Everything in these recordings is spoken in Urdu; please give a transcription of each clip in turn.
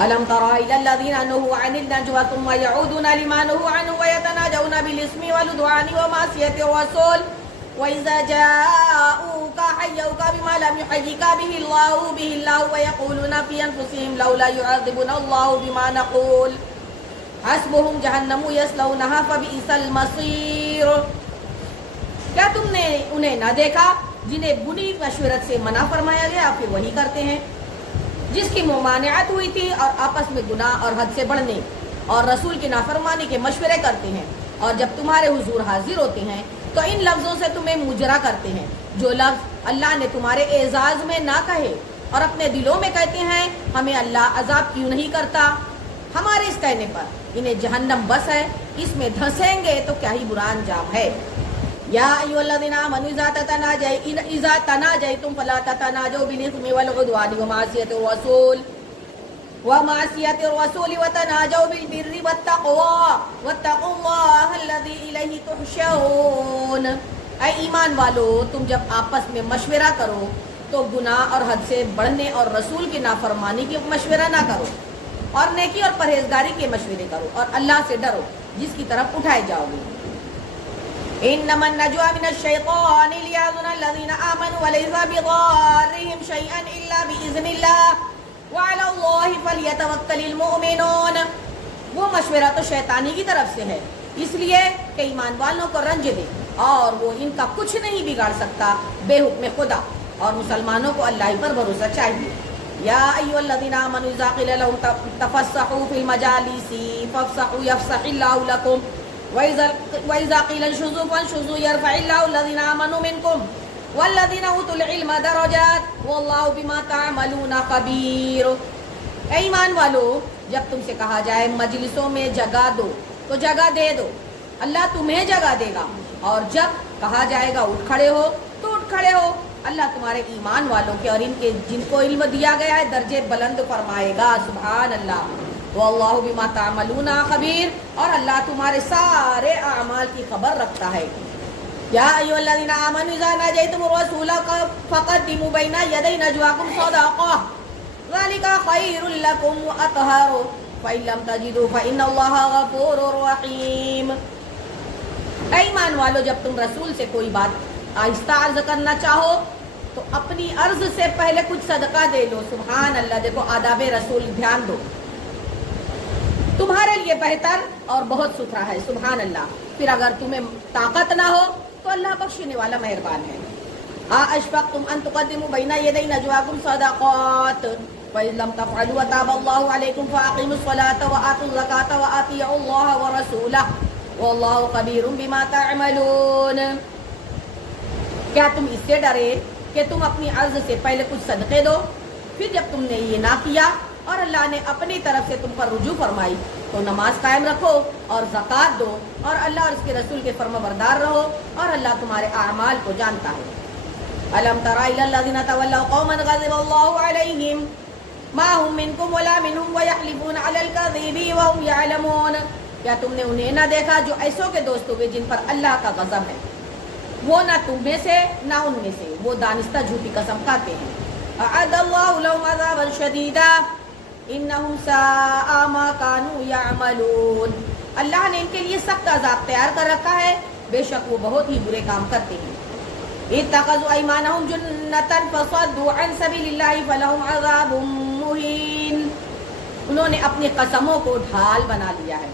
ألم تر إلى الذين نهوا عن النجوى ثم يعودون لما نهوا عنه ويتناجون بالإثم والعدوان ومعصية الرسول وإذا جاءوك حيوك بما لم يحيك به الله ويقولون في أنفسهم لولا يعذبنا الله بما نقول حسبهم جهنم يصلونها فبئس المصير. کیا تم نے انہیں نہ دیکھا جنہیں بری مشورت سے منع فرمایا گیا پھر وہی کرتے ہیں، جس کی ممانعت ہوئی تھی اور آپس میں گناہ اور حد سے بڑھنے اور رسول کی نافرمانی کے مشورے کرتے ہیں، اور جب تمہارے حضور حاضر ہوتے ہیں تو ان لفظوں سے تمہیں مجرا کرتے ہیں جو لفظ اللہ نے تمہارے اعزاز میں نہ کہے، اور اپنے دلوں میں کہتے ہیں ہمیں اللہ عذاب کیوں نہیں کرتا. ہمارے اس کہنے پر انہیں جہنم بس ہے، اس میں دھنسیں گے تو کیا ہی برا انجام ہے. یا ایھا الذین آمنوا اذا تناجیتم فلا تتناجوا بالاثم والعدوان ومعصیۃ الرسول وتناجوا بالبر والتقوى واتقوا اللہ الذی الیہ تحشرون. اے ایمان والو، تم جب آپس میں مشورہ کرو تو گناہ اور حد سے بڑھنے اور رسول کی نافرمانی کی مشورہ نہ کرو، اور نیکی اور پرہیزگاری کے مشورے کرو، اور اللہ سے ڈرو جس کی طرف اٹھائے جاؤ گے. انما النجوى من الشيطان ليحزن الذين آمنوا وليس بضارهم شيئا الا باذن الله وعلى الله فليتوكل المؤمنون. وہ مشورہ تو شیطانی کی طرف سے ہے، اس لیے کہ ایمان والوں کو رنج دے، اور وہ ان کا کچھ نہیں بگاڑ سکتا بے حکم خدا، اور مسلمانوں کو اللہ پر بھروسہ چاہیے. یا ایھا الذین آمنوا اذا قیل لهم تفسحوا فی المجالس فافسحوا یفسح اللہ لکم وَإِذَا قِيلَ انشُزُوا فَانشُزُوا يَرْفَعِ اللَّهُ الَّذِينَ آمَنُوا مِنكُمْ وَالَّذِينَ أُوتُوا الْعِلْمَ دَرَجَاتٍ وَاللَّهُ بِمَا تَعْمَلُونَ خَبِيرٌ. اے ایمان والو، جب تم سے کہا جائے مجلسوں میں جگہ دو تو جگہ دے دو، اللہ تمہیں جگہ دے گا، اور جب کہا جائے گا اٹھ کھڑے ہو تو اٹھ کھڑے ہو، اللہ تمہارے ایمان والوں کے اور ان کے جن کو علم دیا گیا ہے درجے بلند فرمائے گا. سبحان اللہ. واللہ بما تعملون خبیر، اور اللہ تمہارے سارے اعمال کی خبر رکھتا ہے. یا ایھا الذین آمنوا اذا ناجیتم الرسول فقدموا بین یدی نجواکم صدقہ ذلک خیر لکم واطہر فإن لم تجدوا فإن اللہ غفور رحیم. اے ایمان والو، جب تم رسول سے کوئی بات آہستہ عرض کرنا چاہو تو اپنی عرض سے پہلے کچھ صدقہ دے لو. سبحان اللہ. دیکھو آداب رسول، دھیان دو، تمہارے لیے بہتر اور بہت ستھرا ہے. سبحان اللہ. پھر اگر تمہیں طاقت نہ ہو تو اللہ بخشنے والا مہربان ہے. اشفقتم ان تقدموا بین یدی نجواکم صدقات فإن لم تفعلوا وتاب الله عليكم فأقيموا الصلاة وآتوا الزكاة وأطيعوا الله ورسوله والله خبير بما تعملون. کیا تم اس سے ڈرے کہ تم اپنی عرض سے پہلے کچھ صدقے دو، پھر جب تم نے یہ نہ کیا اور اللہ نے اپنی طرف سے تم پر رجوع فرمائی تو نماز قائم رکھو اور زکوٰۃ دو، اور اللہ اور اس کے رسول کے فرما بردار رہو، اور اللہ تمہارے اعمال کو جانتا ہے. الم تر الی الذین تولوا قوما غضب اللہ علیہم ما هم منکم ولا منهم ویحلفون علی الکذب وهم یعلمون. کیا تم نے انہیں نہ دیکھا جو ایسوں کے دوست ہوئے جن پر اللہ کا غضب ہے، وہ نہ تم میں سے نہ ان میں سے، وہ دانستہ جھوٹی قسم کھاتے ہیں. اعد اللہ لهم عذابا شدیدا انہم ساء ما كانوا يعملون. اللہ نے ان کے لیے سخت عذاب تیار کر رکھا ہے، بے شک وہ بہت ہی برے کام کرتے ہیں. اتخذوا ایمانہم جنۃ فصدوا عن سبیل اللہ فلہم عذاب مہین. انہوں نے اپنی قسموں کو ڈھال بنا لیا ہے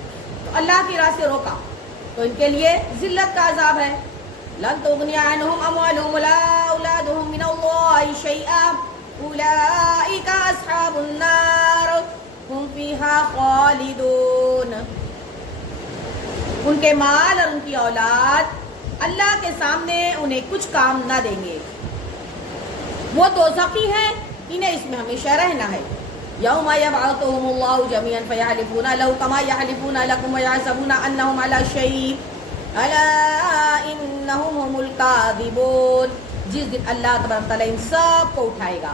تو اللہ کی راہ سے روکا تو ان کے لیے ذلت کا عذاب ہے. لن تغنی عنہم اموالہم ولا اولادہم من اللہ شیئا اولئک اصحاب النار ہم فیہا خالدون. ان کے مال اور ان کی اولاد اللہ کے سامنے انہیں کچھ کام نہ دیں گے، وہ دوزخی ہیں، انہیں اس میں ہمیشہ رہنا ہے. یوم یبعثہم اللہ جمیعا فیحلفون لہ کما یحلفون لکم ویحسبون انہم علی شیء الا انہم هم الکاذبون. جس دن اللہ تبارک تعالیٰ ان سب کو اٹھائے گا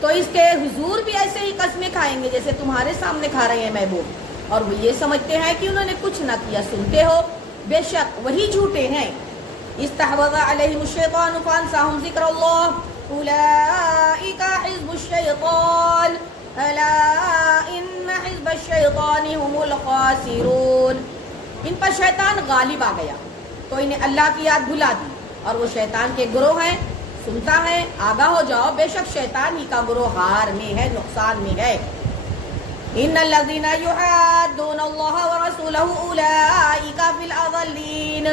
تو اس کے حضور بھی ایسے ہی قسمیں کھائیں گے جیسے تمہارے سامنے کھا رہے ہیں محبوب، اور وہ یہ سمجھتے ہیں کہ انہوں نے کچھ نہ کیا. سنتے ہو بے شک وہی جھوٹے ہیں. استحوذ علیہم الشیطان فانساہم ذکر اللہ اولئک حزب الشیطان الا ان حزب الشیطان هم الخاسرون. ان پر شیطان غالب آ گیا تو انہیں اللہ کی یاد بھلا دی اور وہ شیطان کے گروہ ہیں. سنتا ہے آگاہ ہو جاؤ، بے شک شیطان ہی کا گروہ ہار میں ہے، نقصان میں ہے. ان الذين يحادون الله ورسوله اولئك في الاضلين.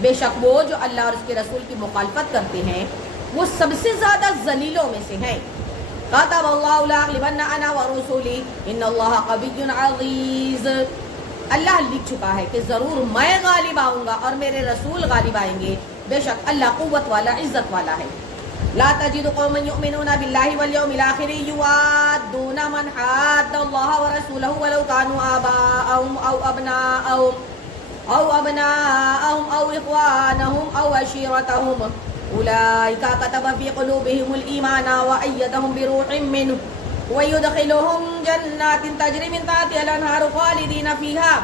بے شک وہ جو اللہ اور اس کے رسول کی مخالفت کرتے ہیں وہ سب سے زیادہ ذلیلوں میں سے ہیں. كتب الله لأغلبن انا ورسلي ان الله قوي عزيز. اللہ لکھ چکا ہے کہ ضرور میں غالب آؤں گا اور میرے رسول غالب آئیں گے. بے شک اللہ قوت والا، عزت والا ہے. لا تجد قوما يؤمنون بالله واليوم الآخر يوادون من حاد الله ورسوله ولو كانوا آباءهم أو أبناءهم أو إخوانهم أو عشيرتهم أولئك كتب في قلوبهم الإيمان وأيدهم بروح منه ويدخلهم جنات تجري من تحتها الأنهار خالدين فيها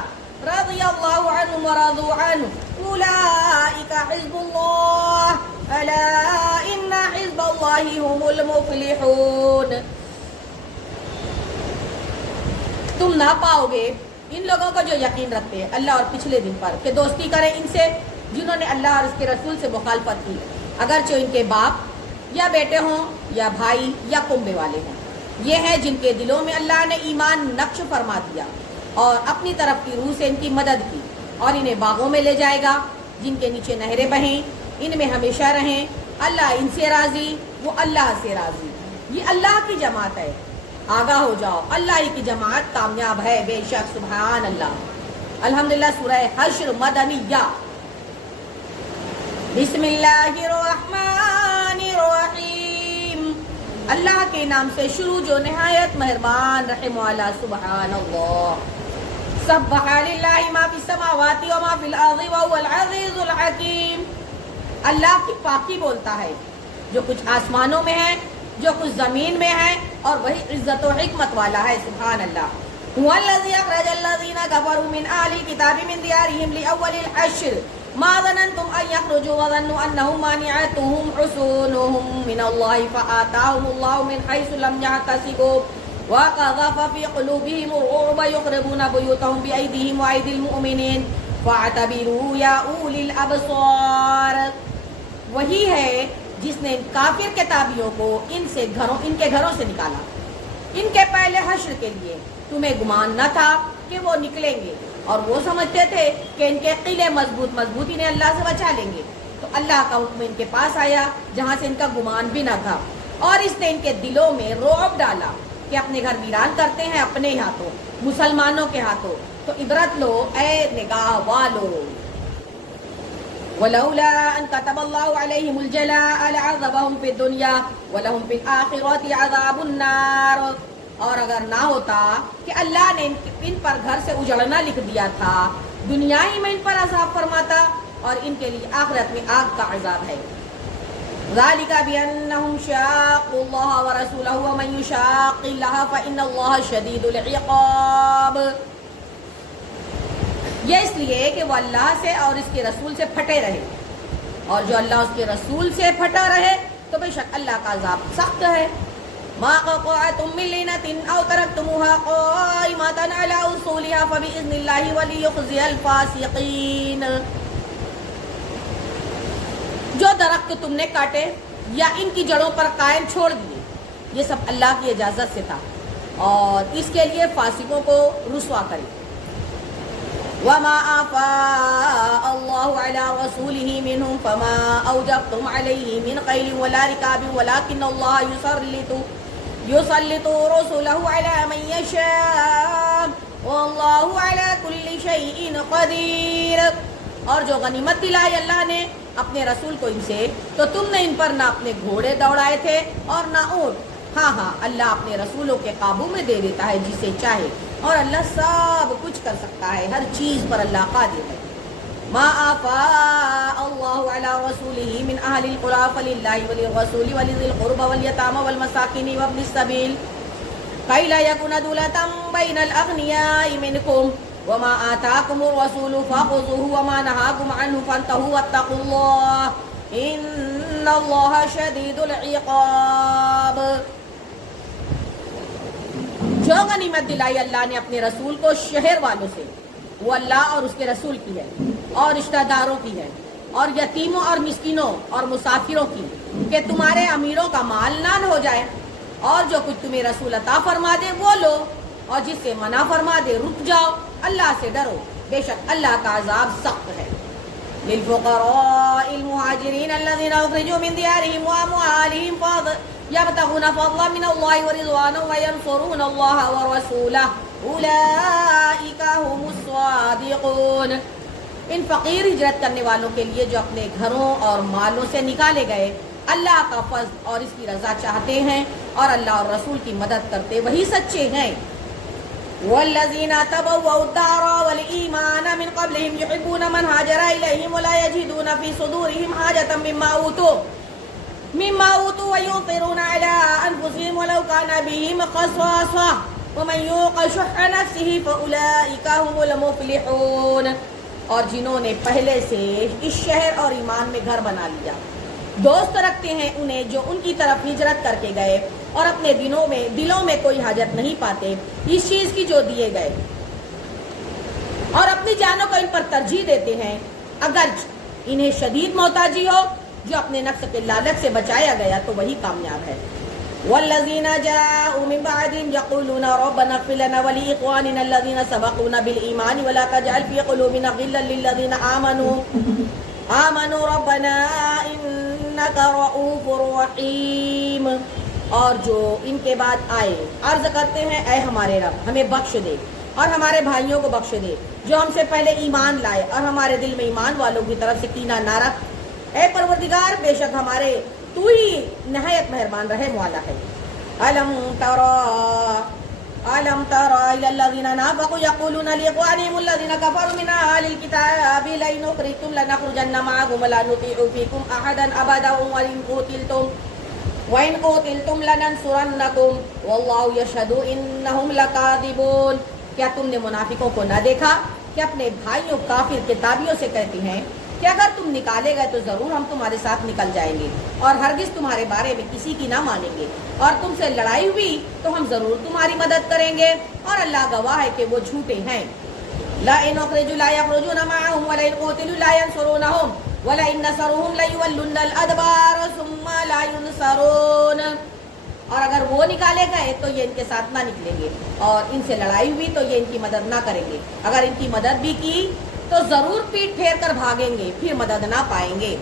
رضي الله عنهم ورضوا عنه أولئك حزب الله ألا إن حزب الله هم المفلحون. تم نہ پاؤ گے ان لوگوں کو جو یقین رکھتے ہیں اللہ اور پچھلے دن پر کہ دوستی کریں ان سے جنہوں نے اللہ اور اس کے رسول سے مخالفت کی، اگرچہ ان کے باپ یا بیٹے ہوں یا بھائی یا کنبے والے ہوں. یہ ہیں جن کے دلوں میں اللہ نے ایمان نقش فرما دیا اور اپنی طرف کی روح سے ان کی مدد کی، اور انہیں باغوں میں لے جائے گا جن کے نیچے نہریں بہیں، ان میں ہمیشہ رہیں. اللہ ان سے راضی، وہ اللہ سے راضی. یہ اللہ کی جماعت ہے، آگاہ ہو جاؤ اللہ ہی کی جماعت کامیاب ہے بے شک. سبحان اللہ. الحمدللہ. سورہ حشر مدنیہ. بسم اللہ الرحمن الرحیم. اللہ کے نام سے شروع جو نہایت مہربان رحم والا. سبحان اللہ. سبح للہ ما فی السماوات و ما فی الارض وهو العزیز الحکیم. اللہ کی پاکی بولتا ہے جو کچھ آسمانوں میں ہے، جو کچھ زمین میں ہے، اور وہی عزت و حکمت والا ہے. سبحان اللہ. هو الذي اخرج الذين كفروا من اهل الكتاب من ديارهم لاول الحشر ما ظننتم ان يخرجوا وظنوا انهم مانعتهم حصونهم من الله فآتاهم الله من حيث لم يحتسبوا وقذف في قلوبهم الرعب يخربون بيوتهم بأيديهم وأيدي المؤمنين فاعتبروا يا أولي الأبصار. وہی ہے جس نے ان کافر کتابیوں کو ان کے گھروں سے نکالا ان کے پہلے حشر کے لیے. تمہیں گمان نہ تھا کہ وہ نکلیں گے، اور وہ سمجھتے تھے کہ ان کے قلعے مضبوط انہیں اللہ سے بچا لیں گے. تو اللہ کا حکم ان کے پاس آیا جہاں سے ان کا گمان بھی نہ تھا، اور اس نے ان کے دلوں میں رعب ڈالا کہ اپنے گھر ویران کرتے ہیں اپنے ہاتھوں، مسلمانوں کے ہاتھوں. تو عبرت لو اے نگاہ والو. ولولا ان كتب الله عليهم الجلاء لعذبهم في الدنيا ولهم في الآخرة عذاب النار. اور اگر نہ ہوتا کہ اللہ نے ان پر گھر سے اجڑنا لکھ دیا تھا، دنیا ہی میں ان پر عذاب فرماتا، اور ان کے لیے آخرت میں آگ کا عذاب ہے. ذلك بأنهم شاقوا الله ورسوله ومن يشاق الله فإن الله شديد العقاب. یہ اس لیے کہ وہ اللہ سے اور اس کے رسول سے پھٹے رہے، اور جو اللہ اس کے رسول سے پھٹا رہے تو بے شک اللہ کا عذاب سخت ہے. ما قطعتم من لينة أو تركتموها قائمة على أصولها فبإذن الله وليخزي الفاسقين. جو درخت تم نے کاٹے یا ان کی جڑوں پر قائم چھوڑ دیے، یہ سب اللہ کی اجازت سے تھا، اور اس کے لیے فاسقوں کو رسوا کرے. وما أفاء الله على رسوله منهم فما أوجبتم عليه من خيل ولا ركاب ولكن الله يسلط رسله على من يشاء والله على كل شيء قدير. اور جو غنیمت دلائی اللہ نے اپنے رسول کو ان سے، تو تم نے ان پر نہ اپنے گھوڑے دوڑائے تھے اور نہ اونٹ. ہاں اللہ اپنے رسولوں کے قابو میں دے دیتا ہے جسے چاہے، اور اللہ سب کچھ کر سکتا ہے، ہر چیز پر اللہ قادر ہے. ما آفاء اللہ علی رسولہ من اہل القرى فللہ وللرسول ولذی القربى والیتامى والمساکین وابن السبیل کئی لا یکن دولة بین الاغنیاء منکم وما آتاکم الرسول فخذوه وما نہاکم عنہ فانتہوا واتقوا اللہ ان اللہ شدید العقاب. جو غنیمت دلائی اللہ نے اپنے رسول کو شہر والوں سے، وہ اللہ اور اس کے رسول کی ہے، اور رشتہ داروں کی ہے، اور یتیموں اور مسکینوں اور مسافروں کی، کہ تمہارے امیروں کا مال نہ ہو جائے، اور جو کچھ تمہیں رسول عطا فرما دے وہ لو، اور جس سے منع فرما دے رک جاؤ، اللہ سے ڈرو، بے شک اللہ کا عذاب سخت ہے۔ للفقراء المهاجرين الذين أخرجوا من ديارهم وأموالهم يبتغون فضلا من الله ورضوانا وينصرون الله ورسوله أولئك هم الصادقون۔ ان فقیر ہجرت کرنے والوں کے لیے جو اپنے گھروں اور مالوں سے نکالے گئے، اللہ کا فضل اور اس کی رضا چاہتے ہیں اور اللہ اور رسول کی مدد کرتے، وہی سچے ہیں۔ والذین تبوؤوا الدار والایمان من قبلهم يحبون من هاجر الیہم ولا یجدون فی صدورهم حاجة مما اوتوا ويؤثرون على انفسهم ولو كان بهم خصاصة ومن يوق شح نفسه فاولئک هم المفلحون۔ اور جنہوں نے پہلے سے اس شہر اور ایمان میں گھر بنا لیا، دوست رکھتے ہیں انہیں جو ان کی طرف ہجرت کر کے گئے، اور اپنے دلوں میں کوئی حاجت نہیں پاتے اس چیز کی جو دیے گئے، اور اپنی جانوں کو ان پر ترجیح دیتے ہیں اگر انہیں شدید محتاجی ہو۔ جو اپنے نفس کے لالچ سے بچایا گیا تو وہی کامیاب ہے۔ والذین جاءوا من بعدهم يقولون ربنا اغفر لنا ولإخواننا الذين سبقونا بالإيمان ولا تجعل في قلوبنا غلا للذين آمنوا ربنا إنك رؤوف رحيم۔ اور جو ان کے بعد آئے عرض کرتے ہیں اے ہمارے رب ہمیں بخش دے اور ہمارے بھائیوں کو بخش دے جو ہم سے پہلے ایمان لائے، اور ہمارے دل میں ایمان والوں کی طرف سے کینہ نہ رکھ، اے پروردگار بے شک ہمارے تو ہی نہایت مہربان رحم والا ہے۔ الم تر الى الذين نافقوا يقولون لاخوانهم الذين كفروا من اهل الكتاب لئن اخرجتم لنخرجن معكم ولا نطيع فيكم احدا ابدا وإن قتلتم لننصرنكم والله يشهد إنهم لكاذبون۔ کیا تم نے منافقوں کو نہ دیکھا کہ اپنے بھائیوں کافر کتابیوں سے کہتے ہیں کہ اگر تم نکالے گئے تو ضرور ہم تمہارے ساتھ نکل جائیں گے، اور ہرگز تمہارے بارے میں کسی کی نہ مانیں گے، اور تم سے لڑائی ہوئی تو ہم ضرور تمہاری مدد کریں گے، اور اللہ گواہ ہے کہ وہ جھوٹے ہیں۔ لئن اخرجوا لا يخرجون معهم ولئن قتلوا لا ينصرونهم وَلَئِن نَّصَرُوهُمْ لَيُوَلُّنَّ الْأَدْبَارَ ثُمَّ لَا يُنصَرُونَ۔ اور اگر وہ نکالے گئے تو یہ ان کے ساتھ نہ نکلیں گے، اور ان سے لڑائی ہوئی تو یہ ان کی مدد نہ کریں گے، اگر ان کی مدد بھی کی تو ضرور پیٹ پھیر کر بھاگیں گے، پھر مدد نہ پائیں گے۔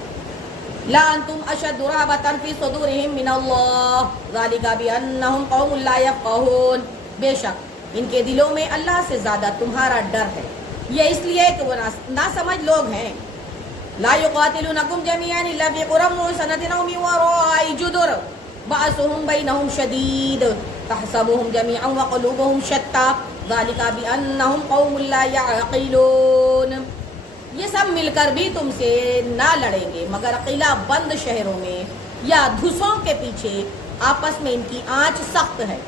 لَأَنْتُمْ أَشَدُّ رَهْبَةً فِي صُدُورِهِم مِّنَ اللَّهِ ذَلِكَ بِأَنَّهُمْ قَوْمٌ لَا يَفْقَهُونَ۔ بے شک ان کے دلوں میں اللہ سے زیادہ تمہارا ڈر ہے، یہ اس لیے کہ وہ نہ سمجھ لوگ ہیں۔ لا يقاتلونكم جميعا الا في قرى محصنة او من وراء جدر بأسهم بينهم شديد تحسبهم جميعا وقلوبهم شتى ذلك بأنهم قوم لا يعقلون۔ یہ سب مل کر بھی تم سے نہ لڑیں گے مگر قلعہ بند شہروں میں یا دھسوں کے پیچھے، آپس میں ان کی آنچ سخت ہے،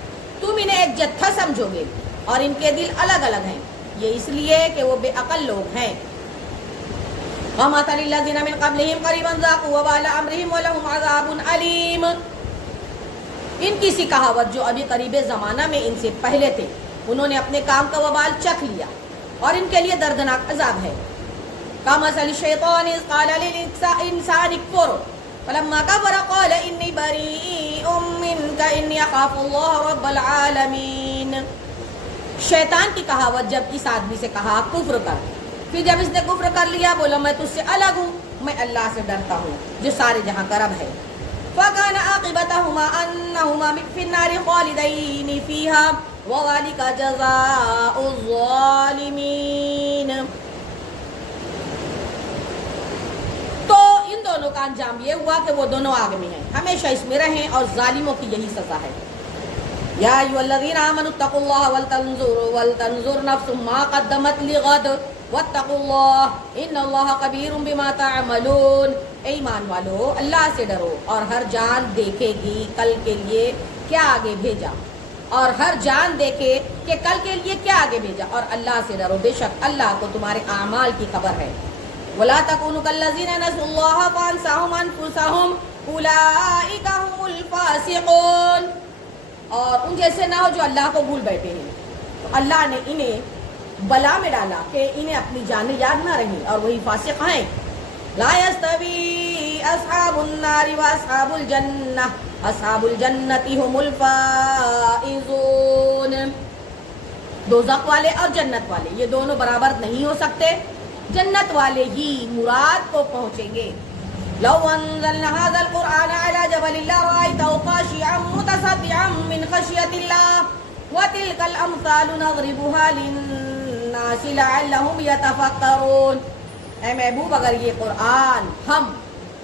تم انہیں ایک جتھا سمجھو گے اور ان کے دل الگ الگ ہیں، یہ اس لیے کہ وہ بے عقل لوگ ہیں۔ وَمَثَلِ الَّذِينَ مِن قَبْلِهِمْ قَرِيبًا ذَاقُوا وَبَالَ أَمْرِهِمْ وَلَهُمْ عَذَابٌ أَلِيمٌ۔ ان کی سی کہاوت جو ابھی قریب زمانہ میں ان سے پہلے تھے، انہوں نے اپنے کام کا وبال چکھ لیا اور ان کے لیے دردناک عذاب ہے۔ كَمَثَلِ الشَّيْطَانِ إِذْ قَالَ لِلْإِنسَانِ اكْفُرْ فَلَمَّا كَفَرَ قَالَ إِنِّي بَرِيءٌ مِّنكَ إِنِّي أَخَافُ اللَّهَ رَبَّ الْعَالَمِينَ۔ شیطان کی کہاوت جب اس آدمی سے کہا کفر کر، پھر جب اس نے کفر کر لیا بولا میں تجھ سے الگ ہوں، میں اللہ سے ڈرتا ہوں جو سارے جہاں کا رب ہے۔ فَكَانَ عَاقِبَتَهُمَا أَنَّهُمَا فِي النَّارِ خَالِدَيْنِ فِيهَا وَذَلِكَ جَزَاءُ الظَّالِمِينَ۔ تو ان دونوں کا انجام یہ ہوا کہ وہ دونوں آگ میں ہیں، ہمیشہ اس میں رہیں، اور ظالموں کی یہی سزا ہے۔ یا ایھا الذین آمنوا اتقوا اللہ ولتنظر نفس ما قدمت لغد واتقوا اللہ ان اللہ خبیر بما تعملون۔ اے ایمان والو اللہ سے ڈرو، اور ہر جان دیکھے گی کل کے لیے کیا آگے بھیجا، اور ہر جان دیکھے کہ کل کے لیے کیا آگے بھیجا، اور اللہ سے ڈرو، بے شک اللہ کو تمہارے اعمال کی خبر ہے۔ ولا تکونوا کالذین نسوا اللہ فانساهم انفسهم اولئک هم الفاسقون۔ اور ان جیسے نہ ہو جو اللہ کو بھول بیٹھے ہیں. تو اللہ نے انہیں بلا میں ڈالا کہ انہیں اپنی جانیں یاد نہ رہیں اور وہی فاسق ہیں. لا يستوي اصحاب النار واصحاب الجنہ اصحاب الجنۃ هم الفائزون. دوزخ والے اور جنت والے یہ دونوں برابر نہیں ہو سکتے، جنت والے ہی مراد کو پہنچیں گے. لو انزلنا هذا القرآن على جبل لرأيته خاشعا متصدعا من خشية الله وتلك الأمثال نضربها للناس لعلهم يتفكرون. اے محبوب اگر یہ قرآن ہم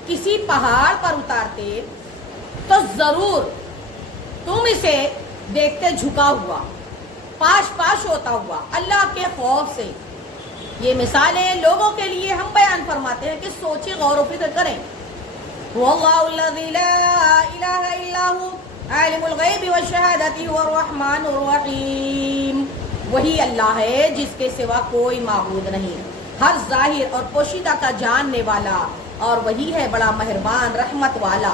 کسی پہاڑ پر اتارتے تو ضرور تم اسے دیکھتے جھکا ہوا، پاش پاش ہوتا ہوا اللہ کے خوف سے. یہ مثالیں لوگوں کے لیے ہم بیان فرماتے ہیں کہ سوچیں، غور و فکر کریں. واللہ الذی لا الہ الا هو عالم الغیب والشہادۃ هو الرحمن الرحیم. وہی اللہ ہے جس کے سوا کوئی معبود نہیں، ہر ظاہر اور پوشیدہ کا جاننے والا، اور وہی ہے بڑا مہربان رحمت والا.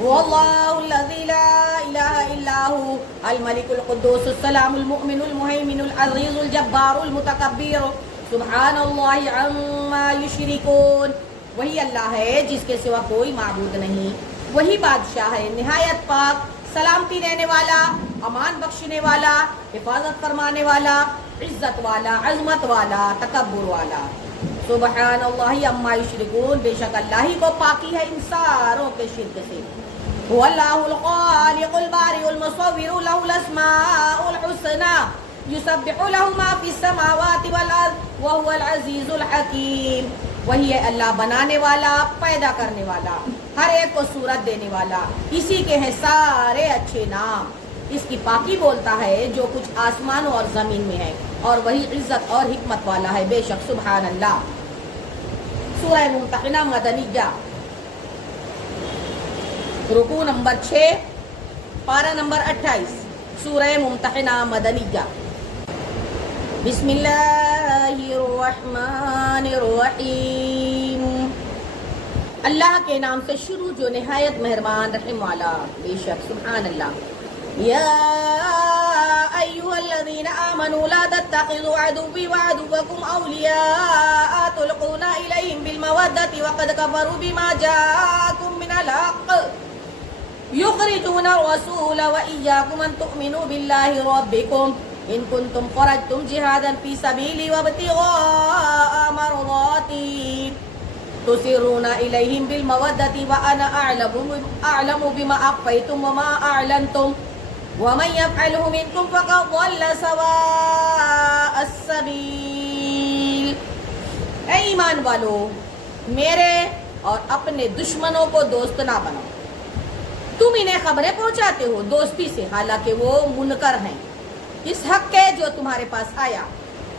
واللہ الذی لا الہ الا هو الملک القدوس السلام المؤمن المہیمن العزیز الجبار المتکبر سبحان اللہ عما یشرکون. وہی اللہ ہے جس کے سوا کوئی معبود نہیں، وہی بادشاہ ہے نہایت پاک، سلامتی دینے والا، امان بخشنے والا، حفاظت فرمانے والا، عزت والا، عظمت والا، تکبر والا. سبحان اللہ عما یشرکون. بے شک اللہ ہی کو پاکی ہے ان ساروں کے شرک سے. هو اللہ الخالق البارئ المصور له الاسماء الحسنى یسبح له ما فی السماوات والارض وهو العزیز الحکیم. وہی ہے اللہ بنانے والا، پیدا کرنے والا، ہر ایک کو صورت دینے والا، اسی کے ہیں سارے اچھے نام. اس کی پاکی بولتا ہے جو کچھ آسمانوں اور زمین میں ہے، اور وہی عزت اور حکمت والا ہے. بے شک سبحان اللہ. سورہ ممتحنہ مدنیہ، رکوع نمبر 6، پارہ نمبر 28، سورہ ممتحنہ مدنیہ. بسم اللہ الرحمن الرحیم. اللہ کے نام سے شروع جو نہایت مہربان رحم والا. بے شک سبحان اللہ. یا ایھا الذین آمنوا لا تتخذوا عدوی وعدوکم اولیاء تلقون الیہم بالمودۃ وقد کفروا بما جاءکم من الحق یخرجون الرسول وإیاکم ان تؤمنوا باللہ ربکم ان کنتم خرجتم جہادا فی سبیلی وابتغاء مرضاتی تسرون الیہم بالمودۃ وانا اعلم بما اخفیتم وما اعلنتم ومن یفعلہ منکم فقد ضل سواء السبیل. اے ایمان والو، میرے اور اپنے دشمنوں کو دوست نہ بناؤ. تم انہیں خبریں پہنچاتے ہو دوستی سے، حالانکہ وہ منکر ہیں. اس حق کے جو تمہارے پاس آیا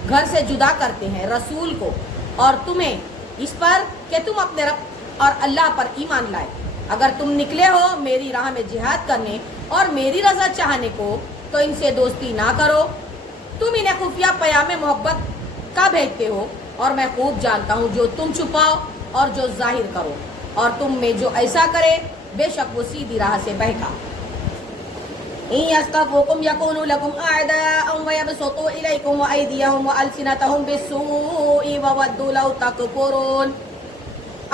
گھر سے جدا کرتے ہیں رسول کو، اور تمہیں اس پر کہ تم اپنے رب اور اللہ پر ایمان لائے. اگر تم نکلے ہو میری راہ میں جہاد کرنے اور میری رضا چاہنے کو تو ان سے دوستی نہ کرو. تم انہیں خفیہ پیام محبت کا بھیجتے ہو، اور میں خوب جانتا ہوں جو تم چھپاؤ اور جو ظاہر کرو، اور تم میں جو ایسا کرے بے شک وہ سیدھی راہ سے بہکا. إن يثقفوكم يكونوا لكم أعداء ويبسطوا إليكم أيديهم وألسنتهم بالسوء وودوا لو تكفرون.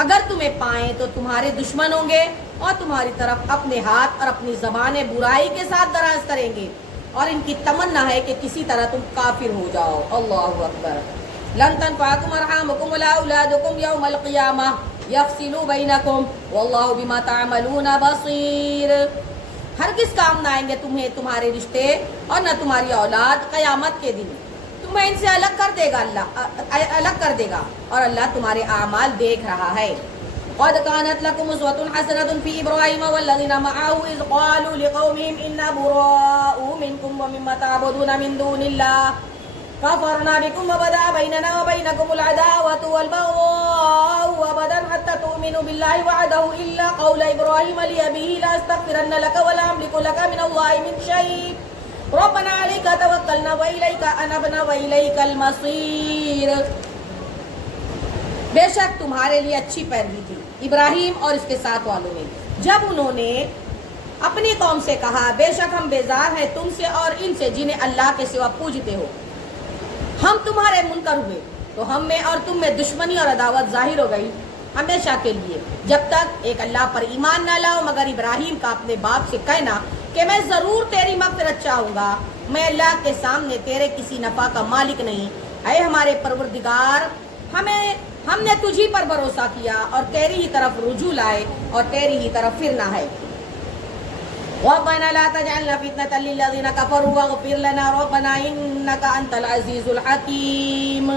اگر تمہیں پائیں تو تمہارے دشمن ہوں گے اور تمہاری طرف اپنے ہاتھ اور اپنی زبانیں برائی کے ساتھ دراز کریں گے، اور ان کی تمنا ہے کہ کسی طرح تم کافر ہو جاؤ. اللہ اکبر. لن تنفعكم أرحامكم ولا أولادكم يوم القيامة يفصل بينكم والله بما تعملون بصير. ہرگز کام نہ آئیں گے تمہیں تمہارے رشتے اور نہ تمہاری اولاد قیامت کے دن. تمہیں ان سے الگ کر دے گا، اللہ الگ کر دے گا، اور اللہ تمہارے اعمال دیکھ رہا ہے. قد كانت لكم أسوة حسنة في إبراهيم والذين معه إذ قالوا لقومهم إنا براء منكم ومما تعبدون من دون الله كفرنا بكم وبدا بيننا وبينكم العداوة والبغضاء أبدا حتى تؤمنوا بالله وعده إلا قول إبراهيم لأبيه لأستغفرن لك ولا أملك لك من الله من شيء ربنا عليك توكلنا وإليك أنبنا وإليك المصير. بے شک تمہارے لیے اچھی پیروی تھی ابراہیم اور اس کے ساتھ والوں میں، جب انہوں نے اپنی قوم سے کہا بے شک ہم بیزار ہیں تم سے اور ان سے جنہیں اللہ کے سوا پوجتے ہو. ہم تمہارے منکر ہوئے تو ہم میں اور تم میں دشمنی اور عداوت ظاہر ہو گئی ہمیشہ کے لیے جب تک ایک اللہ پر ایمان نہ لاؤ مگر ابراہیم کا اپنے باپ سے کہنا کہ میں ضرور تیری مغفرت چاہوں گا, میں اللہ کے سامنے تیرے کسی نفع کا مالک نہیں. اے ہمارے پروردگار ہم نے تجھی پر بھروسہ کیا اور تیری ہی طرف رجوع لائے اور تیری ہی طرف پھرنا ہے. ربنا لا تجعلنا فتنة للذين كفروا واغفر لنا ربنا انك انت العزيز الحكيم.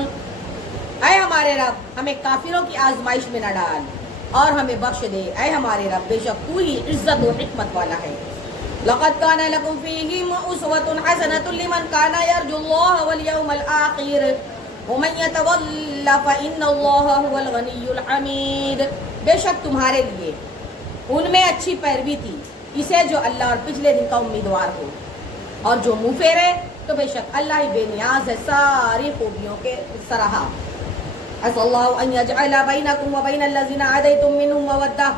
اے ہمارے رب ہمیں کافروں کی آزمائش میں نہ ڈال اور ہمیں بخش دے. اے ہمارے رب بے شک تو ہی عزت و حکمت والا ہے. لقد كان لكم فيهم أسوة حسنة لمن كان يرجو الله واليوم الآخر ومن يتول فإن الله هو الغني الحميد. بے شک تمہارے لیے ان میں اچھی پیروی تھی اسے جو اللہ اور پچھلے دن کا امیدوار ہو, اور جو منہ پھیرے تو بے شک اللہ ہی بے نیاز ہے ساری خوبیوں کے سراہا. عسى الله أن يجعل بينكم وبين الذين عاديتم منهم مودة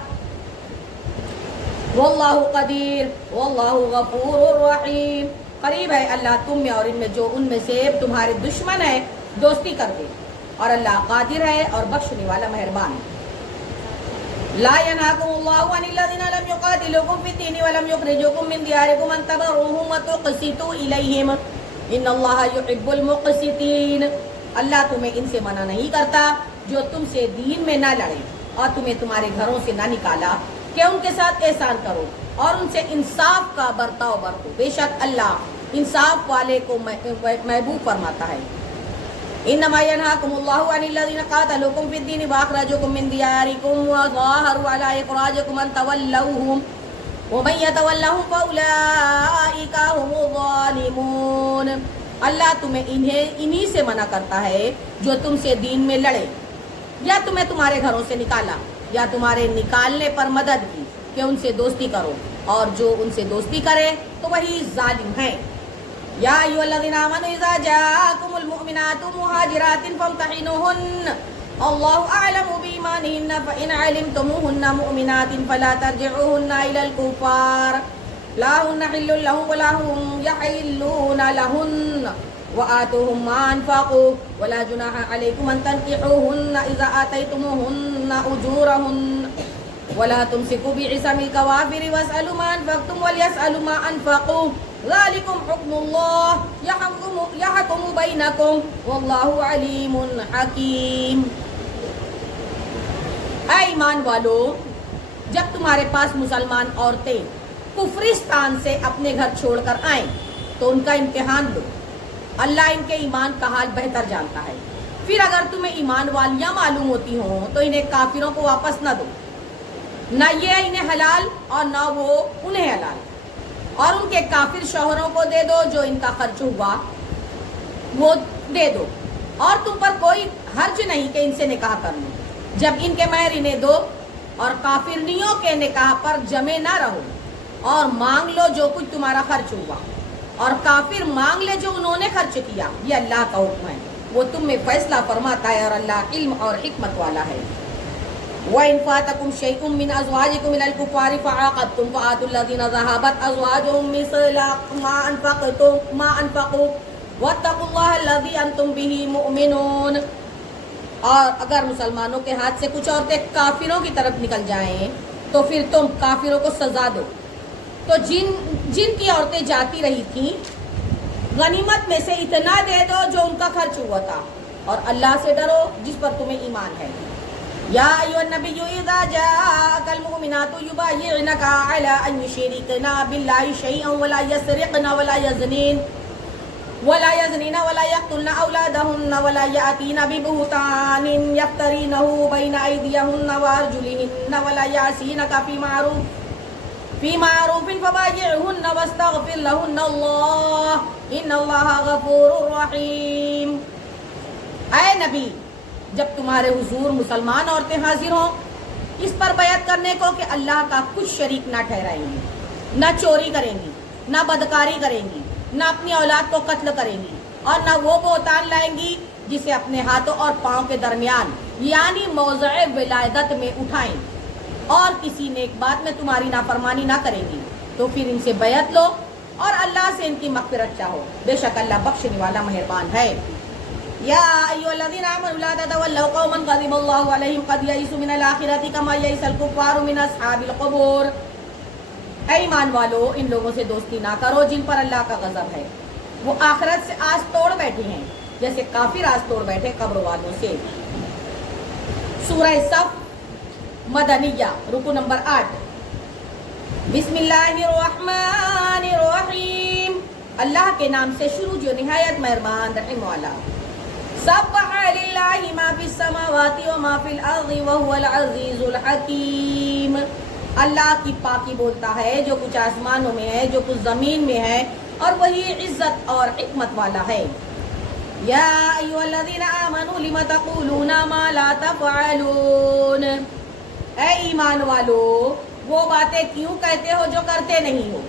والله قدير والله غفور رحيم. قریب ہے اللہ تم میں اور ان میں جو ان میں سے تمہارے دشمن ہیں دوستی کر دے, اور اللہ قادر ہے اور بخشنے والا مہربان. لا ينهاكم الله عن الذين لم يقاتلوكم في الدين ولم يخرجوكم من دياركم أن تبروهم وتقسطوا إليهم إن الله يحب المقسطين. اللہ تمہیں ان سے منع نہیں کرتا جو تم سے دین میں نہ لڑے اور تمہیں تمہارے گھروں سے نہ نکالا کہ ان کے ساتھ احسان کرو اور ان سے انصاف کا برتاؤ برتو. بے شک اللہ انصاف والے کو محبوب فرماتا ہے. انما ينهاكم الله عن الذين قاتلوكم في الدين واخرجوكم من دياركم وظاهروا على اخراجكم ان تولوهم ومن يتولهم فاولئك هم الظالمون. اللہ تمہیں انہی سے منع کرتا ہے جو تم سے دین میں لڑے یا تمہیں تمہارے گھروں سے نکالا یا تمہارے نکالنے پر مدد کی کہ ان سے دوستی کرو, اور جو ان سے دوستی کرے تو وہی ظالم ہے. یا ایھا الذین آمنوا اذا جاءکم المؤمنات مہاجرات فامتحنوہن اللہ اعلم بایمانہن فإن علمتموہن مؤمنات فلا ترجعوہن الی الکفار لا ہن حل لهم ولا هم يحلون لهن وآتوهم ما أنفقوا ولا جناح عليكم أن تنكحوهن إذا آتيتموهن أجورهن ولا تمسكوا بعصم الكوافر واسألوا ما أنفقتم وليسألوا ما أنفقوا ذلكم حكم الله يحكم بينكم والله عليم حكيم. اے ایمان والو, جب تمہارے پاس مسلمان عورتیں کفرستان سے اپنے گھر چھوڑ کر آئیں تو ان کا امتحان لو. اللہ ان کے ایمان کا حال بہتر جانتا ہے. پھر اگر تمہیں ایمان والیاں معلوم ہوتی ہوں تو انہیں کافروں کو واپس نہ دو, نہ یہ انہیں حلال اور نہ وہ انہیں حلال, اور ان کے کافر شوہروں کو دے دو جو ان کا خرچ ہوا وہ دے دو, اور تم پر کوئی حرج نہیں کہ ان سے نکاح کر لو جب ان کے مہر انہیں دو, اور کافرنیوں کے نکاح پر جمے نہ رہو, اور مانگ لو جو کچھ تمہارا خرچ ہوا, اور کافر مانگ لے جو انہوں نے خرچ کیا. یہ اللہ کا حکم ہے, وہ تم میں فیصلہ فرماتا ہے اور اللہ علم اور حکمت والا ہے. وَإِنْ فَاتَكُمْ شَيْءٌ مِّنْ أَزْوَاجِكُمْ إِلَى الْكُفَّارِ فَعَاقَبْتُمْ فَآتُوا الَّذِينَ ذَهَبَتْ أَزْوَاجُهُم مِّثْلَ مَا أَنفَقُوا وَاتَّقُوا اللَّهَ الَّذِي أَنتُم بِهِ مُؤْمِنُونَ. اور اگر مسلمانوں کے ہاتھ سے کچھ عورتیں کافروں کی طرف نکل جائیں تو پھر تم کافروں کو سزا دو. تو جن کی عورتیں جاتی رہی تھیں غنیمت میں سے اتنا دے دو جو ان کا خرچ ہوا تھا, اور اللہ سے ڈرو جس پر تمہیں ایمان ہے. یا ایھا النبی اذا جاءک المؤمنات یبایعنک علی ان یشرکن باللہ شیئا ولا یسرقن ولا یزنین ولا یقتلن اولادہن ولا یأتین ببہتان یفترینہ بین ایدیہن وارجلہن ولا یعصینک فی معروف فبایعہن واستغفر لہن اللہ ان اللہ غفور رحیم. اے نبی, جب تمہارے حضور مسلمان عورتیں حاضر ہوں اس پر بیعت کرنے کو کہ اللہ کا کچھ شریک نہ ٹھہرائیں گی, نہ چوری کریں گی, نہ بدکاری کریں گی, نہ اپنی اولاد کو قتل کریں گی, اور نہ وہ بہتان لائیں گی جسے اپنے ہاتھوں اور پاؤں کے درمیان یعنی موضع ولادت میں اٹھائیں, اور کسی نیک بات میں تمہاری نافرمانی نہ کریں گی, تو پھر ان سے بیعت لو اور اللہ سے ان کی مغفرت چاہو، بے شک اللہ بخشنے والا مہربان ہے۔ یا ایھا الذین آمنوا لا تتولوا قوما غضب اللہ علیہم قد یئسوا من الآخرۃ کما یئس الکفار من اصحاب القبور۔ اے ایمان والو، ان لوگوں سے دوستی نہ کرو جن پر اللہ کا غضب ہے، وہ آخرت سے آس توڑ بیٹھے ہیں جیسے کافر آس توڑ بیٹھے قبر والوں سے۔ سورہ صف مدنیہ، رکو نمبر 8۔ بسم اللہ الرحمن الرحیم، اللہ کے نام سے شروع جو نہایت مہربان رحم والا۔ سبح للہ ما فی السماوات وما فی الارض وهو العزیز الحکیم۔ اللہ کی پاکی بولتا ہے جو کچھ آسمانوں میں ہے، جو کچھ زمین میں ہے، اور وہی عزت اور حکمت والا ہے۔ یا ایھا الذین آمنوا لم تقولون ما لا تفعلون، اے ایمان والو وہ باتیں کیوں کہتے ہو جو کرتے نہیں ہو۔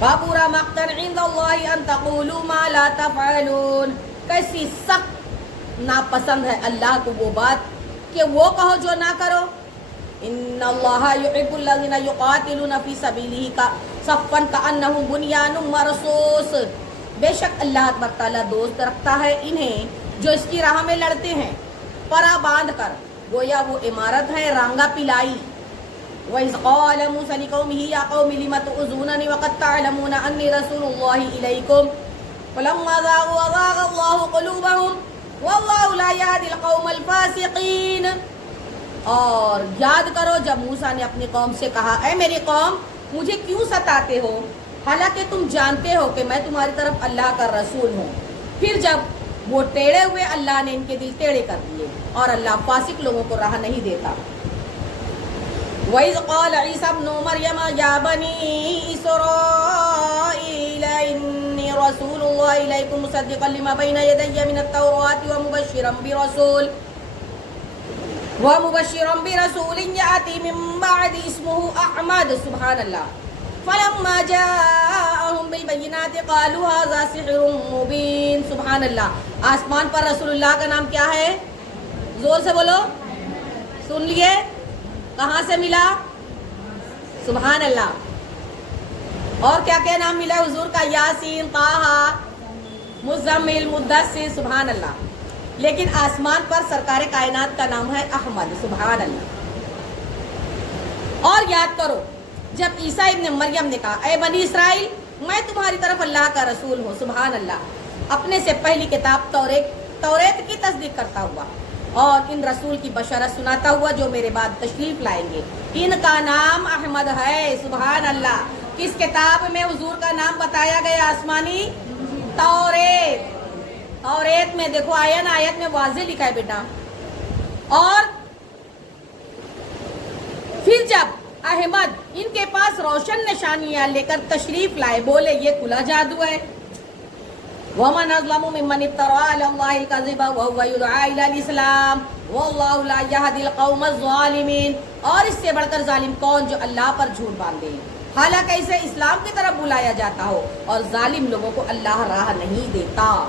کبر مقتا عند اللہ ان تقولوا ما لا تفعلون، کیسی سخت ناپسند ہے اللہ کو وہ بات کہ وہ کہو جو نہ کرو۔ ان اللہ یحب الذین یقاتلون فی سبیلہ صفا کانہم بنیان مرصوص، بے شک اللہ تبارک تعالیٰ دوست رکھتا ہے انہیں جو اس کی راہ میں لڑتے ہیں پرا باندھ کر، گویا وہ عمارت ہے رانگا پلائی۔ وَإِذْ قَالَ مُوسَىٰ لِقَوْمِهِ يَا قَوْمِ لِمَ تُؤْذُونَنِي وَقَدْ تَعْلَمُونَ أَنِّي رَسُولُ اللَّهِ إِلَيْكُمْ فَلَمَّا زَاغُوا أَزَاغَ اللَّهُ قُلُوبَهُمْ وَاللَّهُ لَا يَهْدِي الْقَوْمَ الْفَاسِقِينَ۔ اور یاد کرو جب موسیٰ نے اپنی قوم سے کہا، اے میری قوم مجھے کیوں ستاتے ہو حالانکہ تم جانتے ہو کہ میں تمہاری طرف اللہ کا رسول ہوں۔ پھر جب وہ ٹیڑے ہوئے اللہ نے ان کے دل ٹیڑے کر دیے، اور اللہ فاسق لوگوں کو راہ نہیں دیتا۔ وَإِذْ قَالَ عِيسَى ابْنُ مَرْيَمَ يَا بَنِي إِسْرَائِيلَ إِنِّي رَسُولُ اللَّهِ إِلَيْكُمْ مُصَدِّقًا لِمَا بَيْنَ يَدَيَّ مِنَ التَّوْرَاةِ وَمُبَشِّرًا بِرَسُولٍ يَأْتِي مِن بَعْدِي اسْمُهُ أَحْمَدُ۔ سبحان اللہ۔ فَلَمَّا جَاءَهُم بِالْبَيِّنَاتِ قَالُوا هَذَا سِحْرٌ مُبِينٌ۔ سبحان اللہ۔ آسمان پر رسول اللہ کا نام کیا ہے؟ زور سے بولو، سن لیے کہاں سے ملا؟ سبحان اللہ۔ اور کیا کیا نام ملا حضور کا؟ یاسین، طٰہٰ، مزمل، مدثر۔ سبحان اللہ۔ لیکن آسمان پر سرکار کائنات کا نام ہے احمد۔ سبحان اللہ۔ اور یاد کرو جب عیسیٰ ابن مریم نے کہا، اے بنی اسرائیل میں تمہاری طرف اللہ کا رسول ہوں۔ سبحان اللہ۔ اپنے سے پہلی کتاب توریت کی تصدیق کرتا ہوا اور ان رسول کی بشارت سناتا ہوا جو میرے بعد تشریف لائیں گے، ان کا نام احمد ہے۔ سبحان اللہ۔ کس کتاب میں حضور کا نام بتایا گیا؟ آسمانی توریت۔ توریت میں دیکھو آیت میں واضح لکھا ہے بیٹا۔ اور پھر جب احمد ان کے پاس روشن نشانیاں لے کر تشریف لائے، بولے یہ کھلا جادو ہے۔ وَمَنْ أَظْلَمُ مِمَّنِ افْتَرَىٰ عَلَى اللَّهِ الْكَذِبَ وَهُوَ يُدْعَىٰ إِلَى الْإِسْلَامِ وَاللَّهُ لَا يَهْدِي الْقَوْمَ الظَّالِمِينَ۔ اور اس سے بڑھ کر ظالم کون جو اللہ پر جھوٹ باندھے، حالانکہ اسے اسلام کی طرف بلایا جاتا ہو، اور ظالم لوگوں کو اللہ راہ نہیں دیتا۔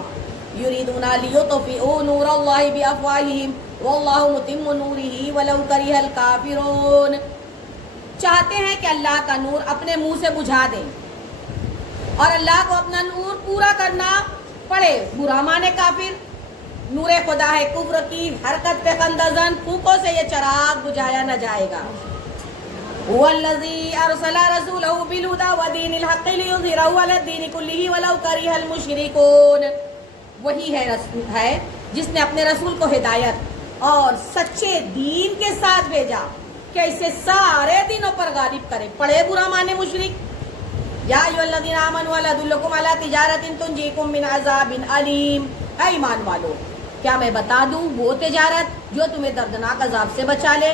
يُرِيدُونَ لِيُطْفِئُوا نُورَ اللَّهِ بِأَفْوَاهِهِمْ وَاللَّهُ مُتِمُّ نُورِهِ وَلَوْ كَرِهَ الْكَافِرُونَ۔ چاہتے ہیں کہ اللہ کا نور اپنے منہ سے بجھا دیں، اور اللہ کو اپنا نور پورا کرنا پڑے، برا مانے کافر۔ نور خدا ہے کفر کی حرکت پہ خندزن، پھوکوں سے یہ چراغ بجھایا نہ جائے گا۔ وَالَّذِي أَرْسَلَ رَسُولَهُ بِالْهُدَىٰ وَدِينِ الْحَقِّ لِيُظْهِرَهُ عَلَى الدِّينِ كُلِّهِ وَلَوْ كَرِهَ الْمُشْرِكُونَ۔ وہی ہے جس نے اپنے رسول کو ہدایت اور سچے دین کے ساتھ بھیجا کہ اسے سارے دینوں پر غالب کرے، پڑے برا مانے مشرک۔ یا ایھا الذین آمنوا هل ادلکم علی تجارۃ تنجیکم من عذاب علیم۔ اے ایمان والو کیا میں بتا دوں وہ تجارت جو تمہیں دردناک عذاب سے بچا لے؟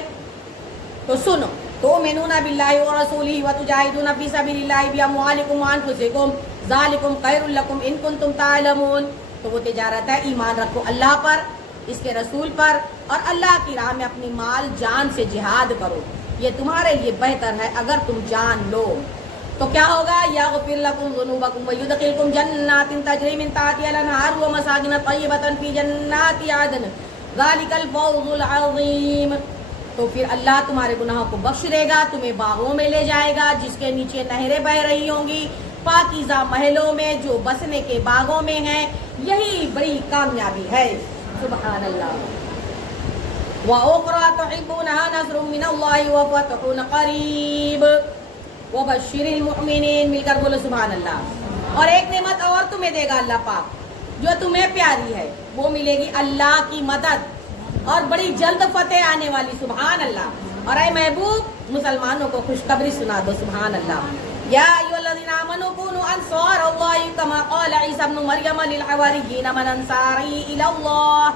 تو سنو، تؤمنون باللہ ورسولہ وتجاہدون فی سبیل اللہ باموالکم وانفسکم ذالکم خیر لکم ان کنتم تعلمون۔ تو وہ تجارت ہے ایمان رکھو اللہ پر، اس کے رسول پر، اور اللہ کی راہ میں اپنی مال جان سے جہاد کرو، یہ تمہارے لیے بہتر ہے اگر تم جان لو۔ تو کیا ہوگا؟ یغفر لکم ذنوبکم ویدخلکم جنات تجری من تحتہا الانہار ومساکن طیبۃ فی جنات عدن ذالک الفوز العظیم۔ تو پھر اللہ تمہارے گناہوں کو بخش دے گا، تمہیں باغوں میں لے جائے گا جس کے نیچے نہریں بہ رہی ہوں گی، پاکیزہ محلوں میں جو بسنے کے باغوں میں ہیں۔ یہی بڑی کامیابی ہے۔ سبحان اللہ۔ وَأُخْرَىٰ تُحِبُّونَهَا نَصْرٌ مِّنَ اللَّهِ وَفَتْحٌ قَرِيبٌ وَبَشِّرِ الْمُؤْمِنِينَ۔ مل کر بولو سبحان اللہ۔ اور ایک نعمت اور تمہیں دے گا اللہ پاک جو تمہیں پیاری ہے، وہ ملے گی اللہ کی مدد اور بڑی جلد فتح آنے والی۔ سبحان اللہ۔ اور اے محبوب مسلمانوں کو خوشخبری سنا دو۔ سبحان اللہ۔ یا ایھا الذین آمنوا کونوا انصار اللہ کما قال عیسی ابن مریم للحواریین من انصاری الی اللہ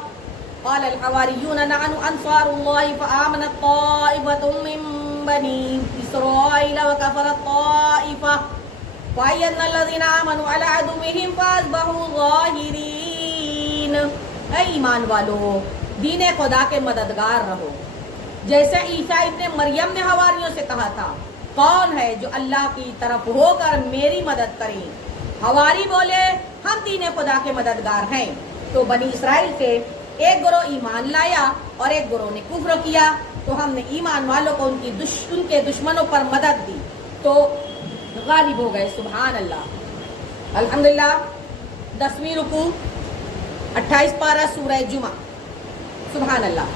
قال الحواریون نحن انصار اللہ فآمنت طائفة من بنی اسرائیل وکفرت طائفة فأیدنا الذین آمنوا علی عدوهم فاصبحوا ظاہرین۔ اے ایمان والو، دین خدا کے مددگار رہو، جیسے عیسیٰ ابن مریم نے حواریوں سے کہا تھا کون ہے جو اللہ کی طرف ہو کر میری مدد کریں؟ حواری بولے ہم دین خدا کے مددگار ہیں۔ تو بنی اسرائیل سے ایک گروہ ایمان لایا اور ایک گروہ نے کفر کیا، تو ہم نے ایمان والوں کو ان کے دشمنوں پر مدد دی تو غالب ہو گئے۔ سبحان اللہ۔ الحمدللہ۔ 10ویں رکوع 28 پارہ سورہ جمعہ۔ سبحان اللہ۔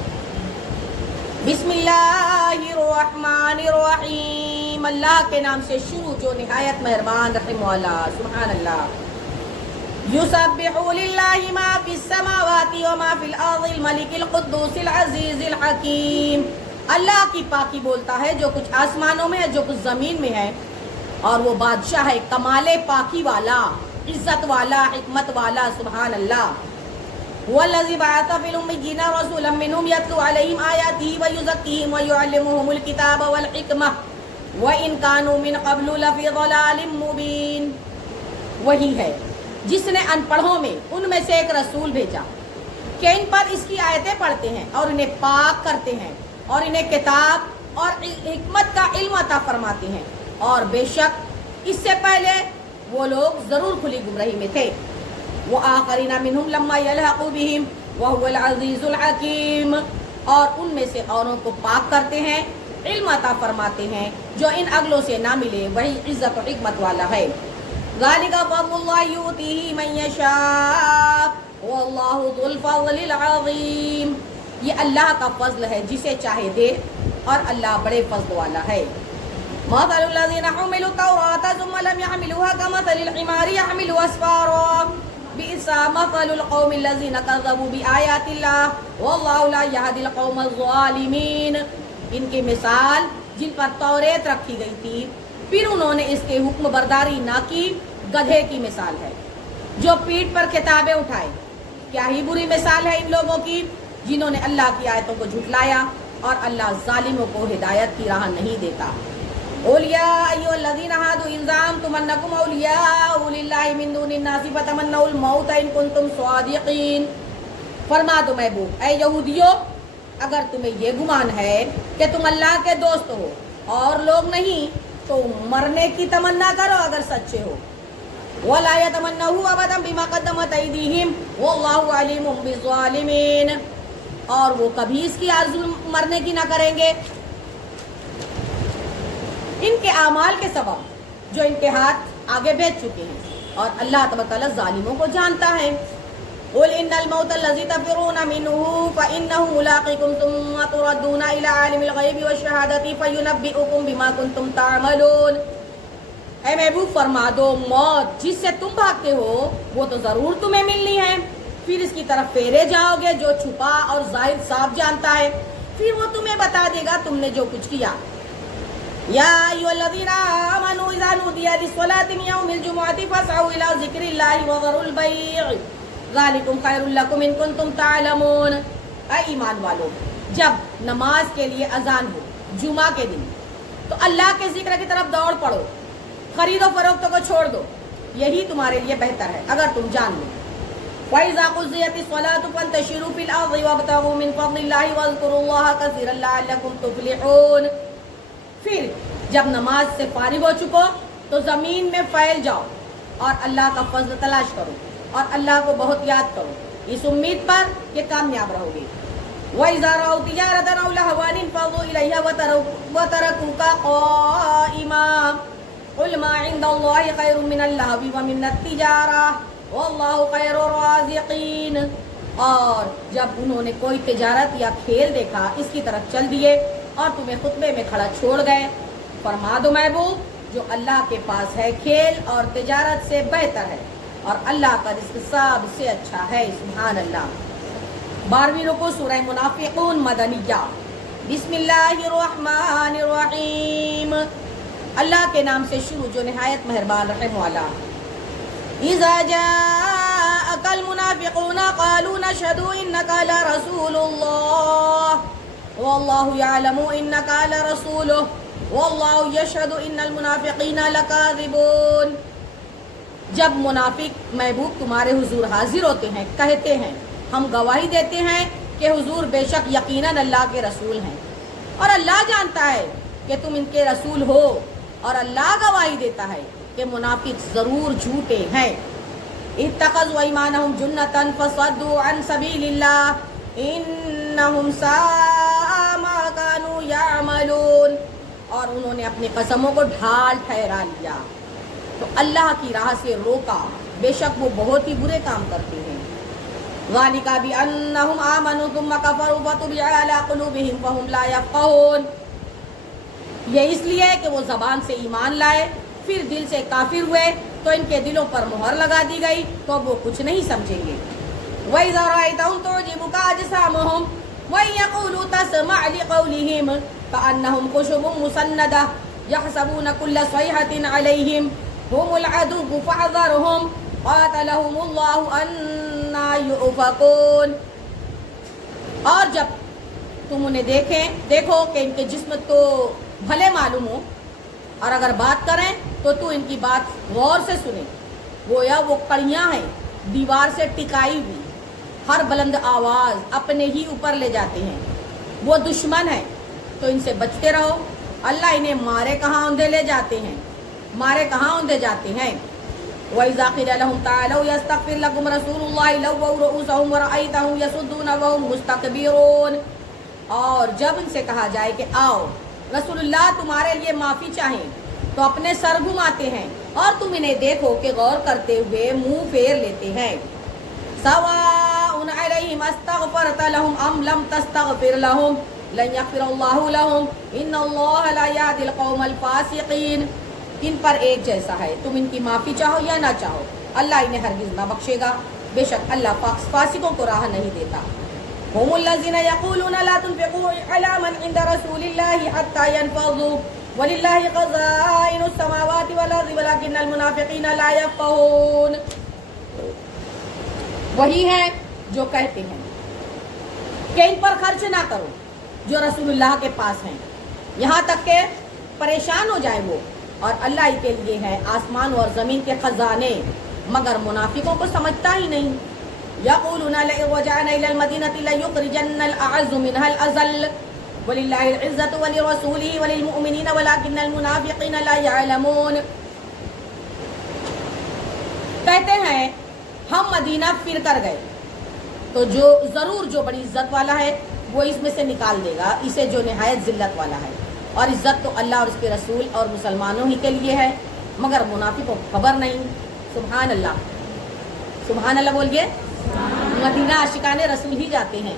بسم اللہ الرحمن الرحیم۔ اللہ کے نام سے شروع جو نہایت مہربان رحم والا۔ سبحان اللہ۔ یسبح للہ ما فی السماوات وما فی الارض الملک القدوس العزیز الحکیم۔ اللہ کی پاکی بولتا ہے جو کچھ آسمانوں میں ہے جو کچھ زمین میں ہے، اور وہ بادشاہ ہے کمال پاکی والا، عزت والا، حکمت والا۔ سبحان اللہ۔ والذی بعث فی الأمیین رسولا منہم یتلو علیہم آیاتہ ویزکیہم ویعلمہم الکتاب والحکمہ وإن کانوا من قبل لفی ضلال مبین۔ وہی ہے جس نے ان پڑھوں میں ان میں سے ایک رسول بھیجا کہ ان پر اس کی آیتیں پڑھتے ہیں اور انہیں پاک کرتے ہیں اور انہیں کتاب اور حکمت کا علم عطا فرماتے ہیں، اور بے شک اس سے پہلے وہ لوگ ضرور کھلی گمراہی میں تھے۔ وآخرین منہم لما یلحقوا بہم وہو العزیز الحکیم۔ اور ان میں سے اوروں کو پاک کرتے ہیں، علم عطا فرماتے ہیں جو ان اگلوں سے نہ ملے، وہی عزت و حکمت والا ہے۔ ذالک فضل اللہ یؤتیہ من یشاء واللہ ذو الفضل العظیم۔ یہ اللہ کا فضل ہے جسے چاہے دے، اور اللہ بڑے فضل والا ہے۔ مثل الذین حملوا التوراة ثم لم يحملوها كمثل الحمار يحمل أسفارا بئس مثل القوم الذین کذبوا بآیات اللہ واللہ لا یہدی القوم الظالمین۔ ان کی مثال جن پر توریت رکھی گئی تھی پھر انہوں نے اس کے حکم برداری نہ کی، گدھے کی مثال ہے جو پیٹھ پر کتابیں اٹھائے۔ کیا ہی بری مثال ہے ان لوگوں کی جنہوں نے اللہ کی آیتوں کو جھٹلایا، اور اللہ ظالموں کو ہدایت کی راہ نہیں دیتا۔ قل یا ایھا الذین ھادوا ان زعمتم انکم اولیاء للہ من دون الناس فتمنوا الموت ان کنتم صادقین۔ فرما دو محبوب، اے یہودیو، اگر تمہیں یہ گمان ہے کہ تم اللہ کے دوست ہو اور لوگ نہیں، تو مرنے کی تمنا کرو اگر سچے ہو۔ ولا يتمنوا ابدا بما قدمت ایدیہم واللہ علیم بالظالمین۔ اور وہ کبھی اس کی آرزو مرنے کی نہ کریں گے ان کے اعمال کے سبب جو ان کے ہاتھ آگے بھیج چکے ہیں، اور اللہ تبارک تعالیٰ ظالموں کو جانتا ہے۔ قل ان الموت الذی تفرون منہ فانہ ملاقیکم ثم تردون الی عالم الغیب والشہادۃ فینبئکم بما کنتم تعملون۔ اے محبوب فرما دو، موت جس سے تم بھاگتے ہو وہ تو ضرور تمہیں ملنی ہے، پھر اس کی طرف پھیرے جاؤ گے جو چھپا اور ظاہر صاف جانتا ہے، پھر وہ تمہیں بتا دے گا تم نے جو کچھ کیا۔ یا ایھا الذین آمنوا اذا نودی للصلاۃ من یوم الجمعۃ فاسعوا الی ذکر اللہ وذروا البیع ذلکم خیر لکم ان کنتم تعلمون۔ اے ایمان والو، جب نماز کے لیے اذان ہو جمعہ کے دن تو اللہ کے ذکر کی طرف دوڑ پڑو، خرید و فروخت کو چھوڑ دو، یہی تمہارے لیے بہتر ہے اگر تم جان لو۔ وَإِذَا قُضِيَتِ الصَّلَاةُ فَانتَشِرُوا فِي الْأَرْضِ وَابْتَغُوا مِن فَضْلِ اللَّهِ وَاذْكُرُوا اللَّهَ كَثِيرًا لَعَلَّكُمْ تُفْلِحُونَ۔ پھر جب نماز سے فارغ ہو چکو تو زمین میں پھیل جاؤ اور اللہ کا فضل تلاش کرو، اور اللہ کو بہت یاد کرو، اس امید پر کہ کامیاب رہو گے۔ وَإِذَا رَأَوْا تِجَارَةً أَوْ لَهْوًا انفَضُّوا إِلَيْهَا وَتَرَكُوكَ قَائِمًا قُلْ مَا عِندَ اللَّهِ خَيْرٌ مِّنَ اللَّهْوِ وَمِنَ التِّجَارَةِ وَاللَّهُ خَيْرُ الرَّازِقِينَ۔ اور جب انہوں نے کوئی تجارت یا کھیل دیکھا اس کی طرف چل دیے اور تمہیں خطبے میں کھڑا چھوڑ گئے، فرما دو محبوب جو اللہ کے پاس ہے کھیل اور تجارت سے بہتر ہے، اور اللہ کا رزق سب سے اچھا ہے۔ سبحان اللہ۔ 12ویں رکوع سورہ منافقون مدنیہ۔ بسم اللہ الرحمن الرحیم، اللہ کے نام سے شروع جو نہایت مہربان رحم والا۔ اذا جاءك المنافقون قالوا نشهد انك لرسول الله والله يعلم انك لرسوله والله يشهد ان المنافقين لكاذبون۔ جب منافق محبوب تمہارے حضور حاضر ہوتے ہیں کہتے ہیں ہم گواہی دیتے ہیں کہ حضور بے شک یقیناً اللہ کے رسول ہیں، اور اللہ جانتا ہے کہ تم ان کے رسول ہو، اور اللہ گواہی دیتا ہے کہ منافق ضرور جھوٹے ہیں۔ اتخذوا ایمانہم جنۃ فصدوا عن سبیل اللہ انہم ساء ما کانوا یعملون، اور انہوں نے اپنی قسموں کو ڈھال ٹھہرا لیا تو اللہ کی راہ سے روکا، بے شک وہ بہت ہی برے کام کرتے ہیں۔ ذالک بأنہم آمنوا ثم کفروا فطبع علی قلوبہم فہم لا یفقہون، یہ اس لیے کہ وہ زبان سے ایمان لائے پھر دل سے کافر ہوئے تو ان کے دلوں پر مہر لگا دی گئی تو وہ کچھ نہیں سمجھیں گے۔ وَإِذَا رَأَيْتَهُمْ تُعْجِبُكَ أَجْسَامُهُمْ وَإِن يَقُولُوا تَسْمَعْ لِقَوْلِهِمْ كَأَنَّهُمْ خُشُبٌ مُّسَنَّدَةٌ يَحْسَبُونَ كُلَّ صَيْحَةٍ عَلَيْهِمْ هُمُ الْعَدُوُّ فَاحْذَرْهُمْ قَاتَلَهُمُ اللَّهُ أَنَّىٰ يُؤْفَكُونَ۔ اور جب تم انہیں دیکھو کہ ان کے جسم تو بھلے معلوم ہو، اور اگر بات کریں تو ان کی بات غور سے سنیں، گویا وہ کڑیاں ہیں دیوار سے ٹکائی ہوئی، ہر بلند آواز اپنے ہی اوپر لے جاتے ہیں، وہ دشمن ہیں تو ان سے بچتے رہو، اللہ انہیں مارے کہاں اوندھے لے جاتے ہیں، مارے کہاں اوندھے جاتے ہیں۔ وَإِذَا قِيلَ لَهُمْ تَعَالَوْا يَسْتَغْفِرْ لَكُمْ رَسُولُ اللَّهِ لَوَّوْا رُءُوسَهُمْ وَرَأَيْتَهُمْ يَصُدُّونَ وَهُمْ مُسْتَكْبِرُونَ، اور جب ان سے کہا جائے کہ آؤ رسول اللہ تمہارے لیے معافی چاہیں تو اپنے سر گھماتے ہیں، اور تم انہیں دیکھو کہ غور کرتے ہوئے منہ پھیر لیتے ہیں۔ سواء علیہم استغفرت لهم ام لم تستغفر لهم لن یغفر اللہ لهم ان اللہ لا یهدی القوم الفاسقین، ان پر ایک جیسا ہے، تم ان کی معافی چاہو یا نہ چاہو اللہ انہیں ہرگز نہ بخشے گا، بے شک اللہ فاسقوں کو راہ نہیں دیتا۔ هم الذين يقولون لا تنفقوا على من عند رسول الله حتى ينفضوا ولله خزائن السماوات والارض ولكن المنافقين لا يفقهون، وہی ہے جو کہتے ہیں کہ ان پر خرچ نہ کرو جو رسول اللہ کے پاس ہیں یہاں تک کہ پریشان ہو جائے وہ، اور اللہ ہی کے لیے ہے آسمان اور زمین کے خزانے، مگر منافقوں کو سمجھتا ہی نہیں۔ یقولون لئن رجعنا الى المدینۃ لیخرجن الاعز منها الاذل وللہ العزۃ ولرسولہ وللمؤمنین ولکن المنافقین لا یعلمون، کہتے ہیں ہم مدینہ پھر کر گئے تو ضرور جو بڑی عزت والا ہے وہ اس میں سے نکال دے گا اسے جو نہایت ذلت والا ہے، اور عزت تو اللہ اور اس کے رسول اور مسلمانوں ہی کے لیے ہے، مگر منافقوں کو خبر نہیں۔ سبحان اللہ، سبحان اللہ بولیے۔ مدینہ عاشقان رسول ہی جاتے ہیں۔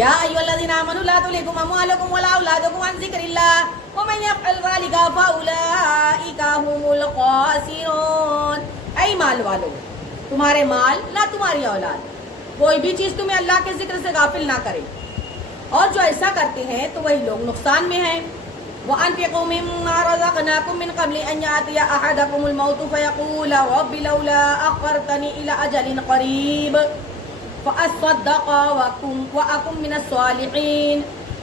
یا ایھا الذین آمنوا لا تلھکم اموالکم ولا اولادکم عن ذکر اللہ ومن یفعل ذلک فاولئک ھم الخاسرون، اے ایمان والو تمہارے مال نہ تمہاری اولاد کوئی بھی چیز تمہیں اللہ کے ذکر سے غافل نہ کرے، اور جو ایسا کرتے ہیں تو وہی لوگ نقصان میں ہیں۔ وَأَنفِقُوا مِمَّا رَزَقْنَاكُم مِّن قَبْلِ أَن يَأْتِيَ أَحَدَكُمُ الْمَوْتُ فَيَقُولَ رَبِّ لَوْلَا أَخَّرْتَنِي إِلَىٰ أَجَلٍ قَرِيبٍ فَأَصَّدَّقَ وَأَكُن مِّنَ الصَّالِحِينَ،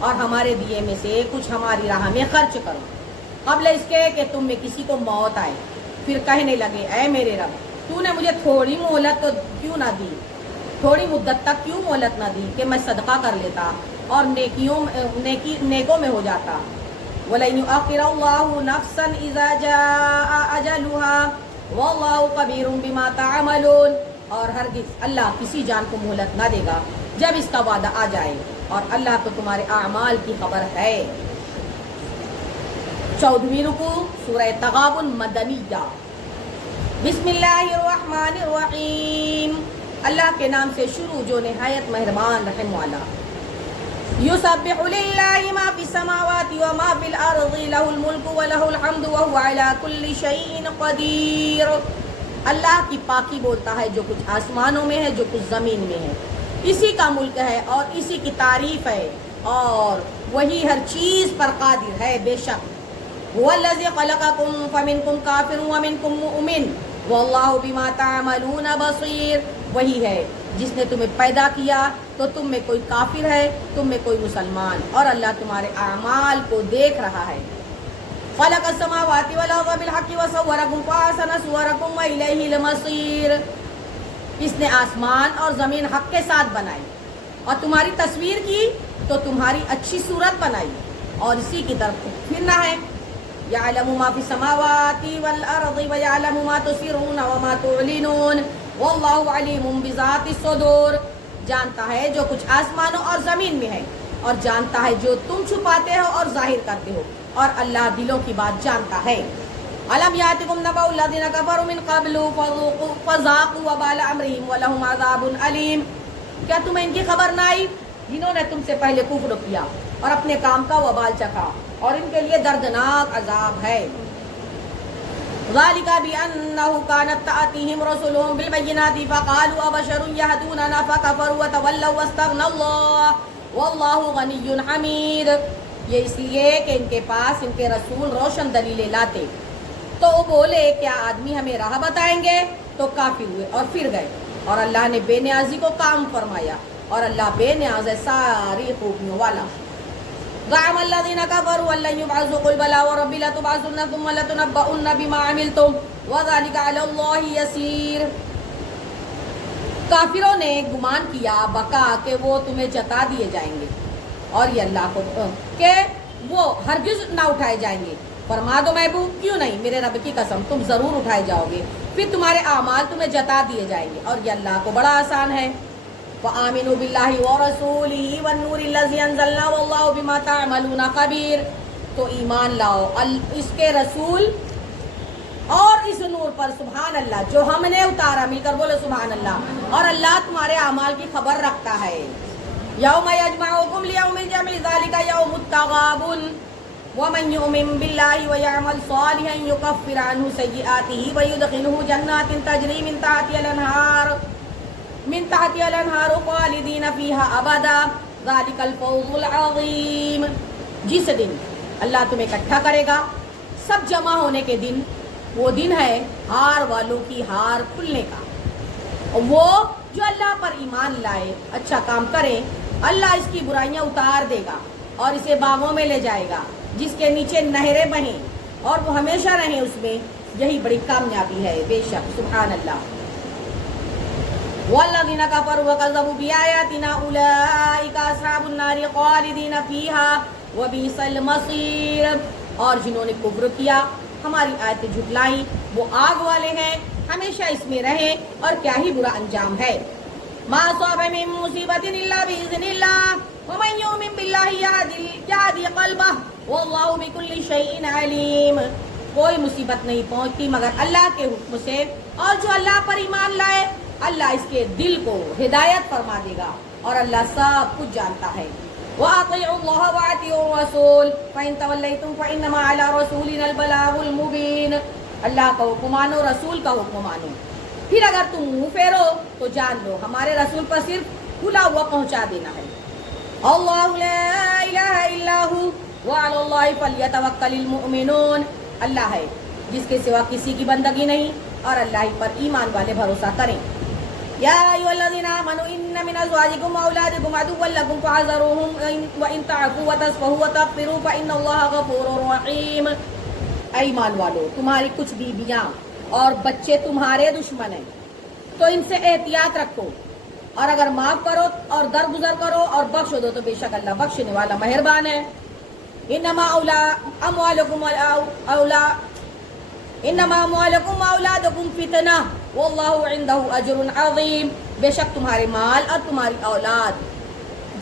اور ہمارے دیے میں سے کچھ ہماری راہ میں خرچ کرو قبل اس کے کہ تم میں کسی کو موت آئے، پھر کہنے لگے اے میرے رب تو نے مجھے تھوڑی مہلت تو کیوں نہ دی، تھوڑی مدت تک کیوں مہلت نہ دی کہ میں صدقہ کر لیتا اور نیکوں میں ہو جاتا۔ وَلَن يُؤَخِّرَ اللَّهُ نَفْسًا إِذَا جَاءَ أَجَلُهَا وَاللَّهُ خَبِيرٌ بِمَا تَعْمَلُونَ، اور ہرگز اللہ کسی جان کو مہلت نہ دے گا جب اس کا وعدہ آ جائے، اور اللہ تو تمہارے اعمال کی خبر ہے. 14ویں رکوع سورہ تغابن مدنیہ. بسم اللہ الرحمن الرحیم. اللہ کے نام سے شروع جو نہایت مہربان رحم والا. یسبح للہ ما فی السماوات وما فی الارض لہ الملک ولہ الحمد وہو علی کل شیء قدیر. اللہ کی پاکی بولتا ہے جو کچھ آسمانوں میں ہے جو کچھ زمین میں ہے. اسی کا ملک ہے اور اسی کی تعریف ہے اور وہی ہر چیز پر قادر ہے. بے شک هو الذی خلقکم فمنکم کافر ومنکم مؤمن واللہ بما تعملون بصیر. وہی ہے جس نے تمہیں پیدا کیا تو تم میں کوئی کافر ہے تم میں کوئی مسلمان اور اللہ تمہارے اعمال کو دیکھ رہا ہے. خلق السماوات والارض بالحق وصورکم فاحسن صورکم والیہ المصیر. اس نے آسمان اور زمین حق کے ساتھ بنائی اور تمہاری تصویر کی تو تمہاری اچھی صورت بنائی اور اسی کی طرف پھرنا ہے. یعلم ما فی السماوات والارض ویعلم ما تسرون وما تعلنون واللہ علیم بذات الصدور. جانتا ہے جو کچھ آسمانوں اور زمین میں ہے اور جانتا ہے جو تم چھپاتے ہو اور ظاہر کرتے ہو اور اللہ دلوں کی بات جانتا ہے. الم یاتکم نبأ الذین کفروا من قبل فذاقوا وبال امرہم ولہم عذاب علیم. کیا تمہیں ان کی خبر نہ آئی جنہوں نے تم سے پہلے کفر کیا اور اپنے کام کا وبال چکھا اور ان کے لیے دردناک عذاب ہے. ذالک بأنہ کانت تأتیہم رسلہم بالبینات فقالوا ابشر یہدوننا فکفروا وتولوا واستغنى اللہ واللہ غنی حمید. یہ اس لیے کہ ان کے پاس ان کے رسول روشن دلیلیں لاتے تو وہ بولے کیا آدمی ہمیں راہ بتائیں گے تو کافر ہوئے اور پھر گئے اور اللہ نے بے نیازی کو کام فرمایا اور اللہ بے نیاز ہے ساری خوبیوں والا. زعم الذین کفروا ان لن یبعثوا قل بلی وربی لتبعثن ثم لتنبؤن بما عملتم وذلک علی اللہ یسیر. کافروں نے گمان کیا بکا کہ وہ تمہیں جتا دیے جائیں گے اور یہ اللہ کو کہ وہ ہرگز نہ اٹھائے جائیں گے. فرما دو محبوب کیوں نہیں میرے رب کی قسم تم ضرور اٹھائے جاؤ گے پھر تمہارے اعمال تمہیں جتا دیے جائیں گے اور یہ اللہ کو بڑا آسان ہے. وآمنوا باللہ ورسولہ والنور الذی انزلنا واللہ بما تعملون خبیر. تو ایمان لاؤ اس کے رسول اور اس نور پر سبحان اللہ جو ہم نے اتارا. مل کر بولو سبحان اللہ. اور اللہ تمہارے اعمال کی خبر رکھتا ہے. یوم یجمعکم لیوم الجمع ذلک یوم التغابن ومن یؤمن باللہ ویعمل صالحا یکفر عنہ سیئاتہ ویدخلہ جنات تجری من تحتها الانہار خالدین فیہا ابدا ذلک الفوز العظیم. جس دن اللہ تمہیں اکٹھا کرے گا سب جمع ہونے کے دن وہ دن ہے ہار والوں کی ہار کھلنے کا. وہ جو اللہ پر ایمان لائے اچھا کام کرے اللہ اس کی برائیاں اتار دے گا اور اسے باغوں میں لے جائے گا جس کے نیچے نہریں بہیں اور وہ ہمیشہ رہیں اس میں. یہی بڑی کامیابی ہے. بے شک سبحان اللہ. والذین کفروا وکذبوا بآیاتنا اولئک اصحاب النار خالدین فیہا وبئس المصیر. اور جنہوں نے کفر کیا ہماری آیتیں جھٹلائیں وہ آگ والے ہیں ہمیشہ اس میں رہیں اور کیا ہی برا انجام ہے. ما اصاب من مصیبت الا باذن اللہ ومن یؤمن باللہ یہدی قلبہ واللہ بکل شیء علیم. کوئی مصیبت نہیں پہنچتی مگر اللہ کے حکم سے اور جو اللہ پر ایمان لائے اللہ اس کے دل کو ہدایت فرما دے گا اور اللہ سب کچھ جانتا ہے. وَأَطِيعُوا اللَّهَ وَأَطِيعُوا الرَّسُولَ فَإِن تَوَلَّيْتُمْ فَإِنَّمَا عَلَىٰ رَسُولِنَا الْبَلَاغُ الْمُبِينُ. اللہ کا حکم مانو رسول کا حکم مانو پھر اگر تم منہ پھیرو تو جان لو ہمارے رسول پر صرف کھلا ہوا پہنچا دینا ہے. اللہ لا الہ الا ہو وعلی اللہ فلیتوکل المؤمنون. اللہ ہے جس کے سوا کسی کی بندگی نہیں اور اللہ ہی پر ایمان والے بھروسہ کریں. یا ایھا الذین آمنوا ان من ازواجکم واولادکم عدوا لکم فاحذروہم وان تعفوا وتصفحوا وتغفروا فان اللہ غفور رحیم. اے ایمان والو تمہاری کچھ بیویاں اور بچے تمہارے دشمن ہیں تو ان سے احتیاط رکھو اور اگر معاف کرو اور درگزر کرو اور بخش دو تو بے شک اللہ بخشنے والا مہربان ہے. انما اموالکم واولادکم فتنہ واللہ عندہ اجر عظیم. بے شک تمہارے مال اور تمہاری اولاد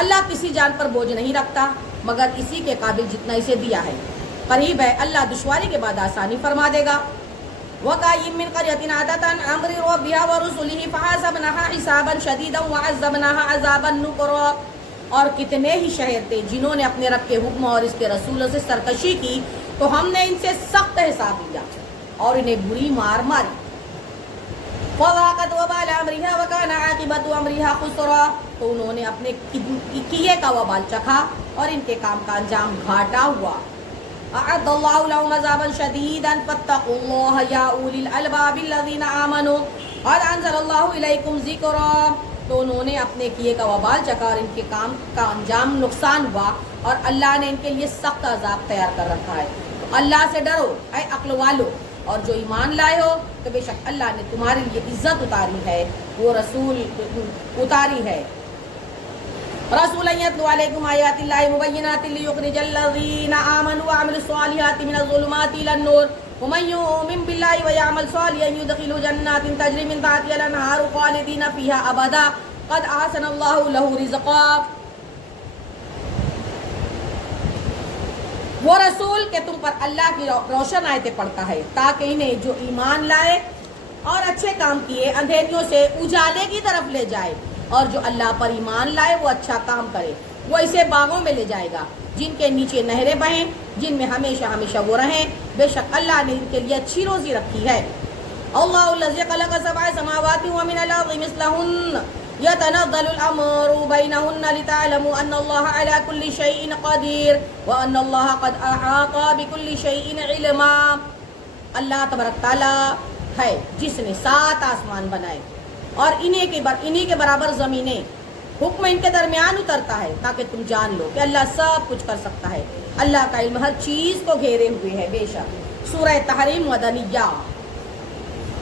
اللہ کسی جان پر بوجھ نہیں رکھتا مگر اسی کے قابل جتنا اسے دیا ہے. قریب ہے اللہ دشواری کے بعد آسانی فرما دے گا. وَكَأَيِّن مِّن قَرْيَةٍ عَتَتْ عَنْ أَمْرِ رَبِّهَا وَرُسُلِهِ فَحَاسَبْنَاهَا حِسَابًا شَدِيدًا وَعَذَّبْنَاهَا عَذَابًا نُكْرًا. اور کتنے ہی شہر تھے جنہوں نے اپنے رب کے حکم اور اس کے رسولوں سے سرکشی کی تو ہم نے ان سے سخت حساب لیا اور انہیں بری مار ماری. فَذَاقَتْ وَبَالَ أَمْرِهَا وَكَانَ عَاقِبَةُ أَمْرِهَا خُسْرًا. تو انہوں نے اپنے کیے کا وبال چکھا اور ان کے کام کا انجام گھاٹا ہوا. اعد اللہ لهم عذابا شدیدا فاتقوا اللہ یا اولی الالباب الذین آمنوا قد انزل اللہ الیکم ذکرا. تو انہوں نے اپنے کیے کا وبال چکھا اور ان کے کام کا انجام نقصان ہوا اور اللہ نے ان کے لیے سخت عذاب تیار کر رکھا ہے. تو اللہ سے ڈرو اے عقل والو اور جو ایمان لائے ہو کہ بے شک اللہ نے تمہارے لیے عزت اتاری ہے وہ رسول اتاری ہے. رسولا یتلو علیکم آیات اللہ مبینات لیخرج الذین آمنوا وعملوا الصالحات من الظلمات الى النور ومن یؤمن باللہ ویعمل صالحا یدخلہ جنات تجری من تحتہا الانہار خالدین فیہا ابدا قد احسن اللہ لہ رزقا. وہ رسول کہ تم پر اللہ کی روشن آیتیں پڑھتا ہے تاکہ انہیں جو ایمان لائے اور اچھے کام کیے اندھیریوں سے اجالے کی طرف لے جائے اور جو اللہ پر ایمان لائے وہ اچھا کام کرے وہ اسے باغوں میں لے جائے گا جن کے نیچے نہریں بہیں جن میں ہمیشہ ہمیشہ وہ رہیں. بے شک اللہ نے ان کے لیے اچھی روزی رکھی ہے. اللہ الذی خلق سبع سماوات ومن الارض مثلہن يتنزل الامر بینہن لتعلموا ان اللہ علی کل شیء قدیر وان اللہ قد احاط بکل شیء علما. اللہ تبارک تعالی ہے جس نے 7 آسمان بنائے اور انہی کے برابر زمینیں حکم ان کے درمیان اترتا ہے تاکہ تم جان لو کہ اللہ سب کچھ کر سکتا ہے. اللہ کا علم ہر چیز کو گھیرے ہوئے ہے. بے شک. سورہ تحریم مدنیہ.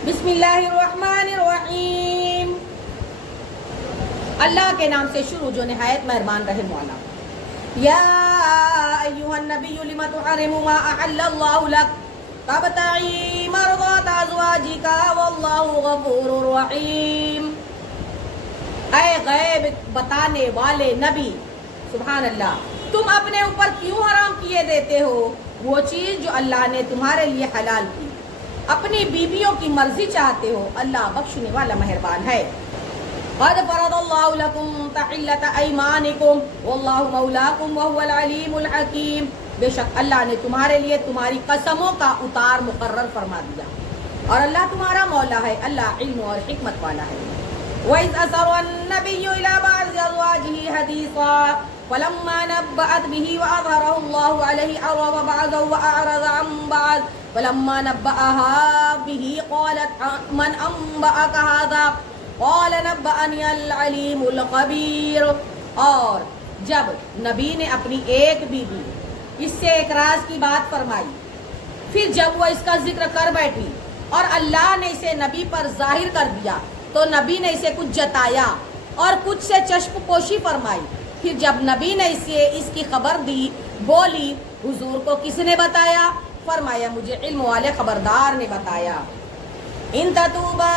بسم اللہ الرحمن الرحیم. اللہ کے نام سے شروع جو نہایت مہربان رحم والا. یا ایھا النبی لم تحرم ما احل اللہ لک تبتغی مرضات ازواجک واللہ غفور رحیم. اے غیب بتانے والے نبی سبحان اللہ تم اپنے اوپر کیوں حرام کیے دیتے ہو وہ چیز جو اللہ نے تمہارے لیے حلال کی. اپنی بیویوں کی مرضی چاہتے ہو اللہ بخشنے والا مہربان ہے. قد فرض اللہ لکم تحلۃ ایمانکم واللہ مولاکم وهو العلیم الحکیم. بے شک اللہ نے تمہارے لیے تمہاری قسموں کا اتار مقرر فرما دیا اور اللہ تمہارا مولا ہے. اللہ علم اور حکمت والا ہے. وَإِذْ أَسَرَّ النَّبِيُّ إِلَىٰ بَعْضِ أَزْوَاجِهِ حَدِيثًا فَلَمَّا نَبَّأَتْ بِهِ وَأَظْهَرَهُ اللَّهُ عَلَيْهِ عَرَضَ بَعْضَهُ وَأَعْرَضَ عَن بَعْضٍ فَلَمَّا نَبَّأَهَا بِهِ قَالَتْ مَنْ أَنبَأَكَ هَٰذَا قَالَ نَبَّأَنِيَ الْعَلِيمُ الْخَبِيرُ. اور جب نبی نے اپنی ایک بیوی اس سے ایک راز کی بات فرمائی پھر جب وہ اس کا ذکر کر بیٹھی اور اللہ نے اسے نبی پر ظاہر کر دیا تو نبی نے اسے کچھ جتایا اور کچھ سے چشم پوشی فرمائی. پھر جب نبی نے اسے اس کی خبر دی بولی حضور کو کس نے بتایا؟ فرمایا مجھے علم والے خبردار نے بتایا. ان تتوبا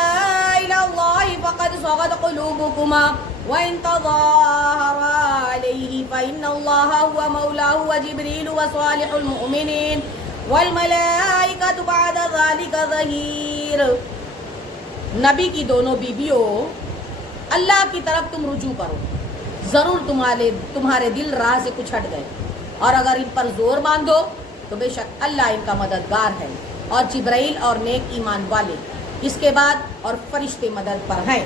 الی اللہ فقد صغت قلوبکما وان تظاہرا علیہ فإن اللہ هو مولاه وجبریل وصالح المؤمنین والملائکۃ بعد ذلک ظہیر. نبی کی دونوں بیویوں اللہ کی طرف تم رجوع کرو ضرور تمہارے دل راہ سے کچھ ہٹ گئے اور اگر ان پر زور باندھو تو بے شک اللہ ان کا مددگار ہے اور جبرائیل اور نیک ایمان والے اس کے بعد اور فرشتے مدد پر ہیں.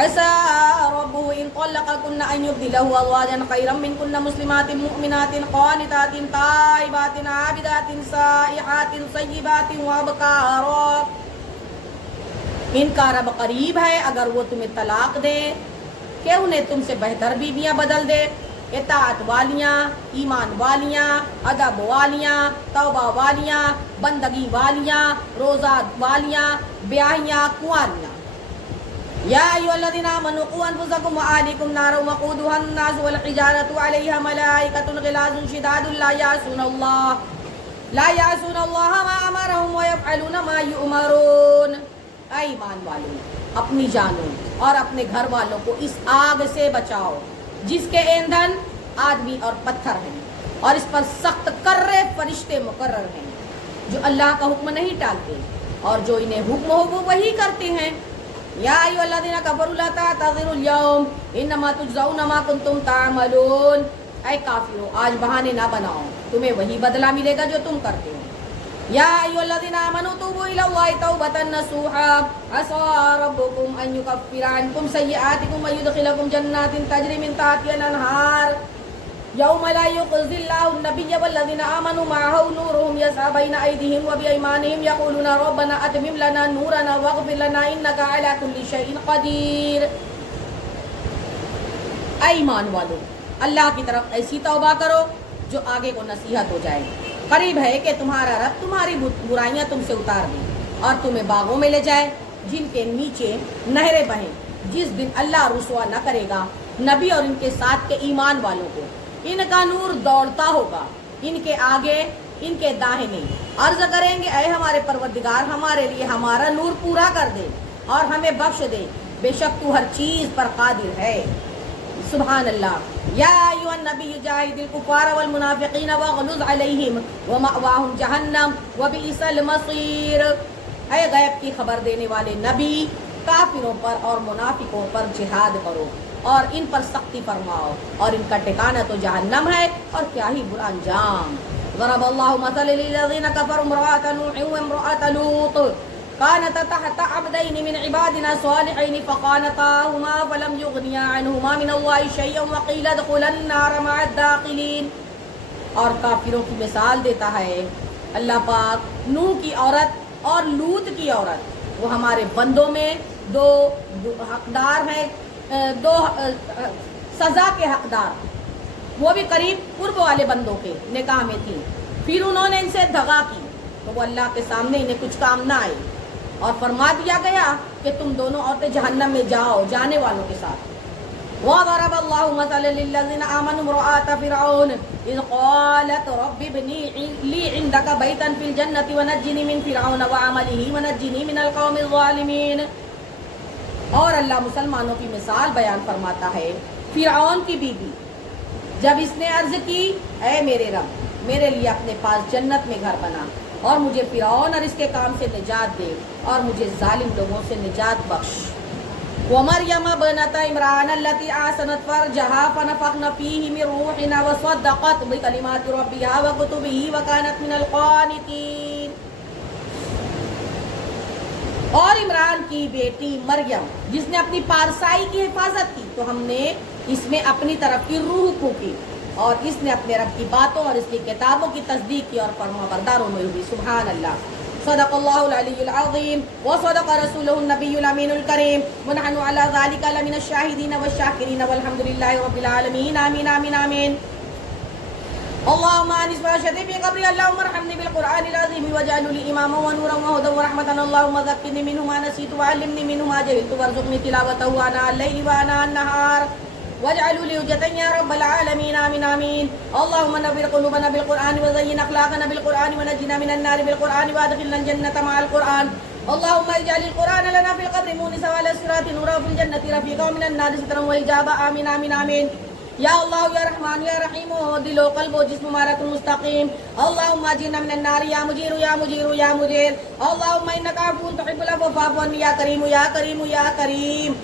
عسى ربه إن طلقكن أن يبدله أزواجا خيرا منكن مسلمات مؤمنات قانتات تائبات عابدات سائحات طيبات وأبكارا. ان کا رب قریب ہے اگر وہ تمہیں طلاق دے کہ انہیں تم سے بہتر بیویاں بدل دے اطاعت والیاں ایمان والیاں ادب والیاں توبہ والیاں بندگی والیاں روزہ والیاں بیاہیاں کنواریاں. یا ایھا الذین آمنوا قوا انفسکم وأہلیکم نارا وقودها الناس والحجارة علیہا ملائکۃ غلاظ شداد لا یعصون اللہ ما امرهم ویفعلون ما یؤمرون. اے ایمان والوں اپنی جانوں اور اپنے گھر والوں کو اس آگ سے بچاؤ جس کے ایندھن آدمی اور پتھر ہیں اور اس پر سخت کرے فرشتے مقرر ہیں جو اللہ کا حکم نہیں ٹالتے اور جو انہیں حکم ہو وہ وہی کرتے ہیں. یا ایھا الذین کفروا لا تعتذروا اليوم انما تجزون ما کنتم تعملون. اے کافرو آج بہانے نہ بناؤ, تمہیں وہی بدلہ ملے گا جو تم کرتے ہو. یا ایھا الذین آمنوا توبوا الی اللہ توبۃ نصوحا عسى ربکم ان یکفر عنکم سیئاتکم ویدخلکم جنات تجری من تحتها الانہار یوم لا یخزی اللہ النبی والذین آمنوا معه نورهم یسعی بین ایدیہم وبایمانہم یقولون ربنا اتمم لنا نورنا واغفر لنا انک علی کل شیء قدیر. اے ایمان والو, اللہ کی طرف ایسی توبہ کرو جو آگے کو نصیحت ہو جائے. قریب ہے کہ تمہارا رب تمہاری برائیاں تم سے اتار دے اور تمہیں باغوں میں لے جائے جن کے نیچے نہریں بہیں. جس دن اللہ رسوا نہ کرے گا نبی اور ان کے ساتھ کے ایمان والوں کو. ان کا نور دوڑتا ہوگا ان کے آگے ان کے داہنے. عرض کریں گے اے ہمارے پروردگار ہمارے لیے ہمارا نور پورا کر دے اور ہمیں بخش دے, بے شک تو ہر چیز پر قادر ہے. سبحان اللہ. یا ایھا النبی جاہد الکفار والمنافقین واغلظ علیہم ومأواہم جہنم وبئس المصیر. اے غیب کی خبر دینے والے نبی, کافروں پر اور منافقوں پر جہاد کرو اور ان پر سختی فرماؤ اور ان کا ٹھکانہ تو جہنم ہے اور کیا ہی برا انجام. ضرب اللہ مثلا للذین کفروا امرأة نوح وامرأة لوط كانتا تحت عبدين من عبادنا صالحين فخانتاهما فلم يغنيا عنهما من الله شيئا وقيل ادخلا النار مع الداخلين. اور کافروں کی مثال دیتا ہے اللہ پاک نوح کی عورت اور لوط کی عورت. وہ ہمارے بندوں میں دو حقدار ہیں, دو سزا کے حقدار, وہ بھی قریب قرب والے بندوں کے نکاح میں تھی. پھر انہوں نے ان سے دغا کی تو وہ اللہ کے سامنے انہیں کچھ کام نہ آئے اور فرما دیا گیا کہ تم دونوں عورتیں جہنم میں جاؤ جانے والوں کے ساتھ. وضرب الله مثلا للذين آمنوا امرأة فرعون إذ قالت رب ابن لي عندك بيتا في الجنة ونجني من فرعون وعمله ونجني من القوم الظالمين. اور اللہ مسلمانوں کی مثال بیان فرماتا ہے فرعون کی بیوی, جب اس نے عرض کی اے میرے رب میرے لیے اپنے پاس جنت میں گھر بنا اور مجھے فرعون اور اس کے کام سے نجات دے اور مجھے ظالم لوگوں سے نجات بخش. ومریم ابنت عمران التي احسنت فرجها فنفخنا فيه من روحنا وصدقت بكلمات ربها وكتبه وكانت من القانتين. اور عمران کی بیٹی مریم جس نے اپنی پارسائی کی حفاظت کی تو ہم نے اس میں اپنی طرف کی روح پھونکی اور اس نے اپنے رب کی باتوں اور اس کی کتابوں کی تصدیق کی اور فرما برداروں میں ہوئی. سبحان اللہ. صدق اللہ العلی العظیم وصدق رسولہ النبی الامین الکریم ونحن علی ذلک لمن الشاہدین والشاکرین والحمد للہ رب العالمین. آمین آمین آمین. اللهم انس واشهد في قبري اللهم ارحمني بالقران العظيم واجعله لي اماما ونورا وهدى ورحمة. اللهم ذكرني منه ما نسيت وعلمني منه ما جهلت وارزقني تلاوته آناء الليل وآناء النهار واجعله لي حجة يا رب العالمين. آمين آمين. اللهم نور قلوبنا بالقرآن وزين أخلاقنا بالقرآن ونجنا من النار بالقرآن وادخلنا الجنة مع القرآن. اللهم اجعل القرآن لنا في القبر مونسا وعلى الصراط نورا وفي الجنة رفيقا ومن النار سترا وإجابة. آمين آمين آمين. یا اللہ یا رحمان یا رحیم و دل و قلب و جسم مبارک مستقیم. اللهم اجرنا من النار یا مجیر یا مجیر یا مجیر. اللهم انک عفو تحب العفو فاعف عني یا کریم یا کریم یا کریم.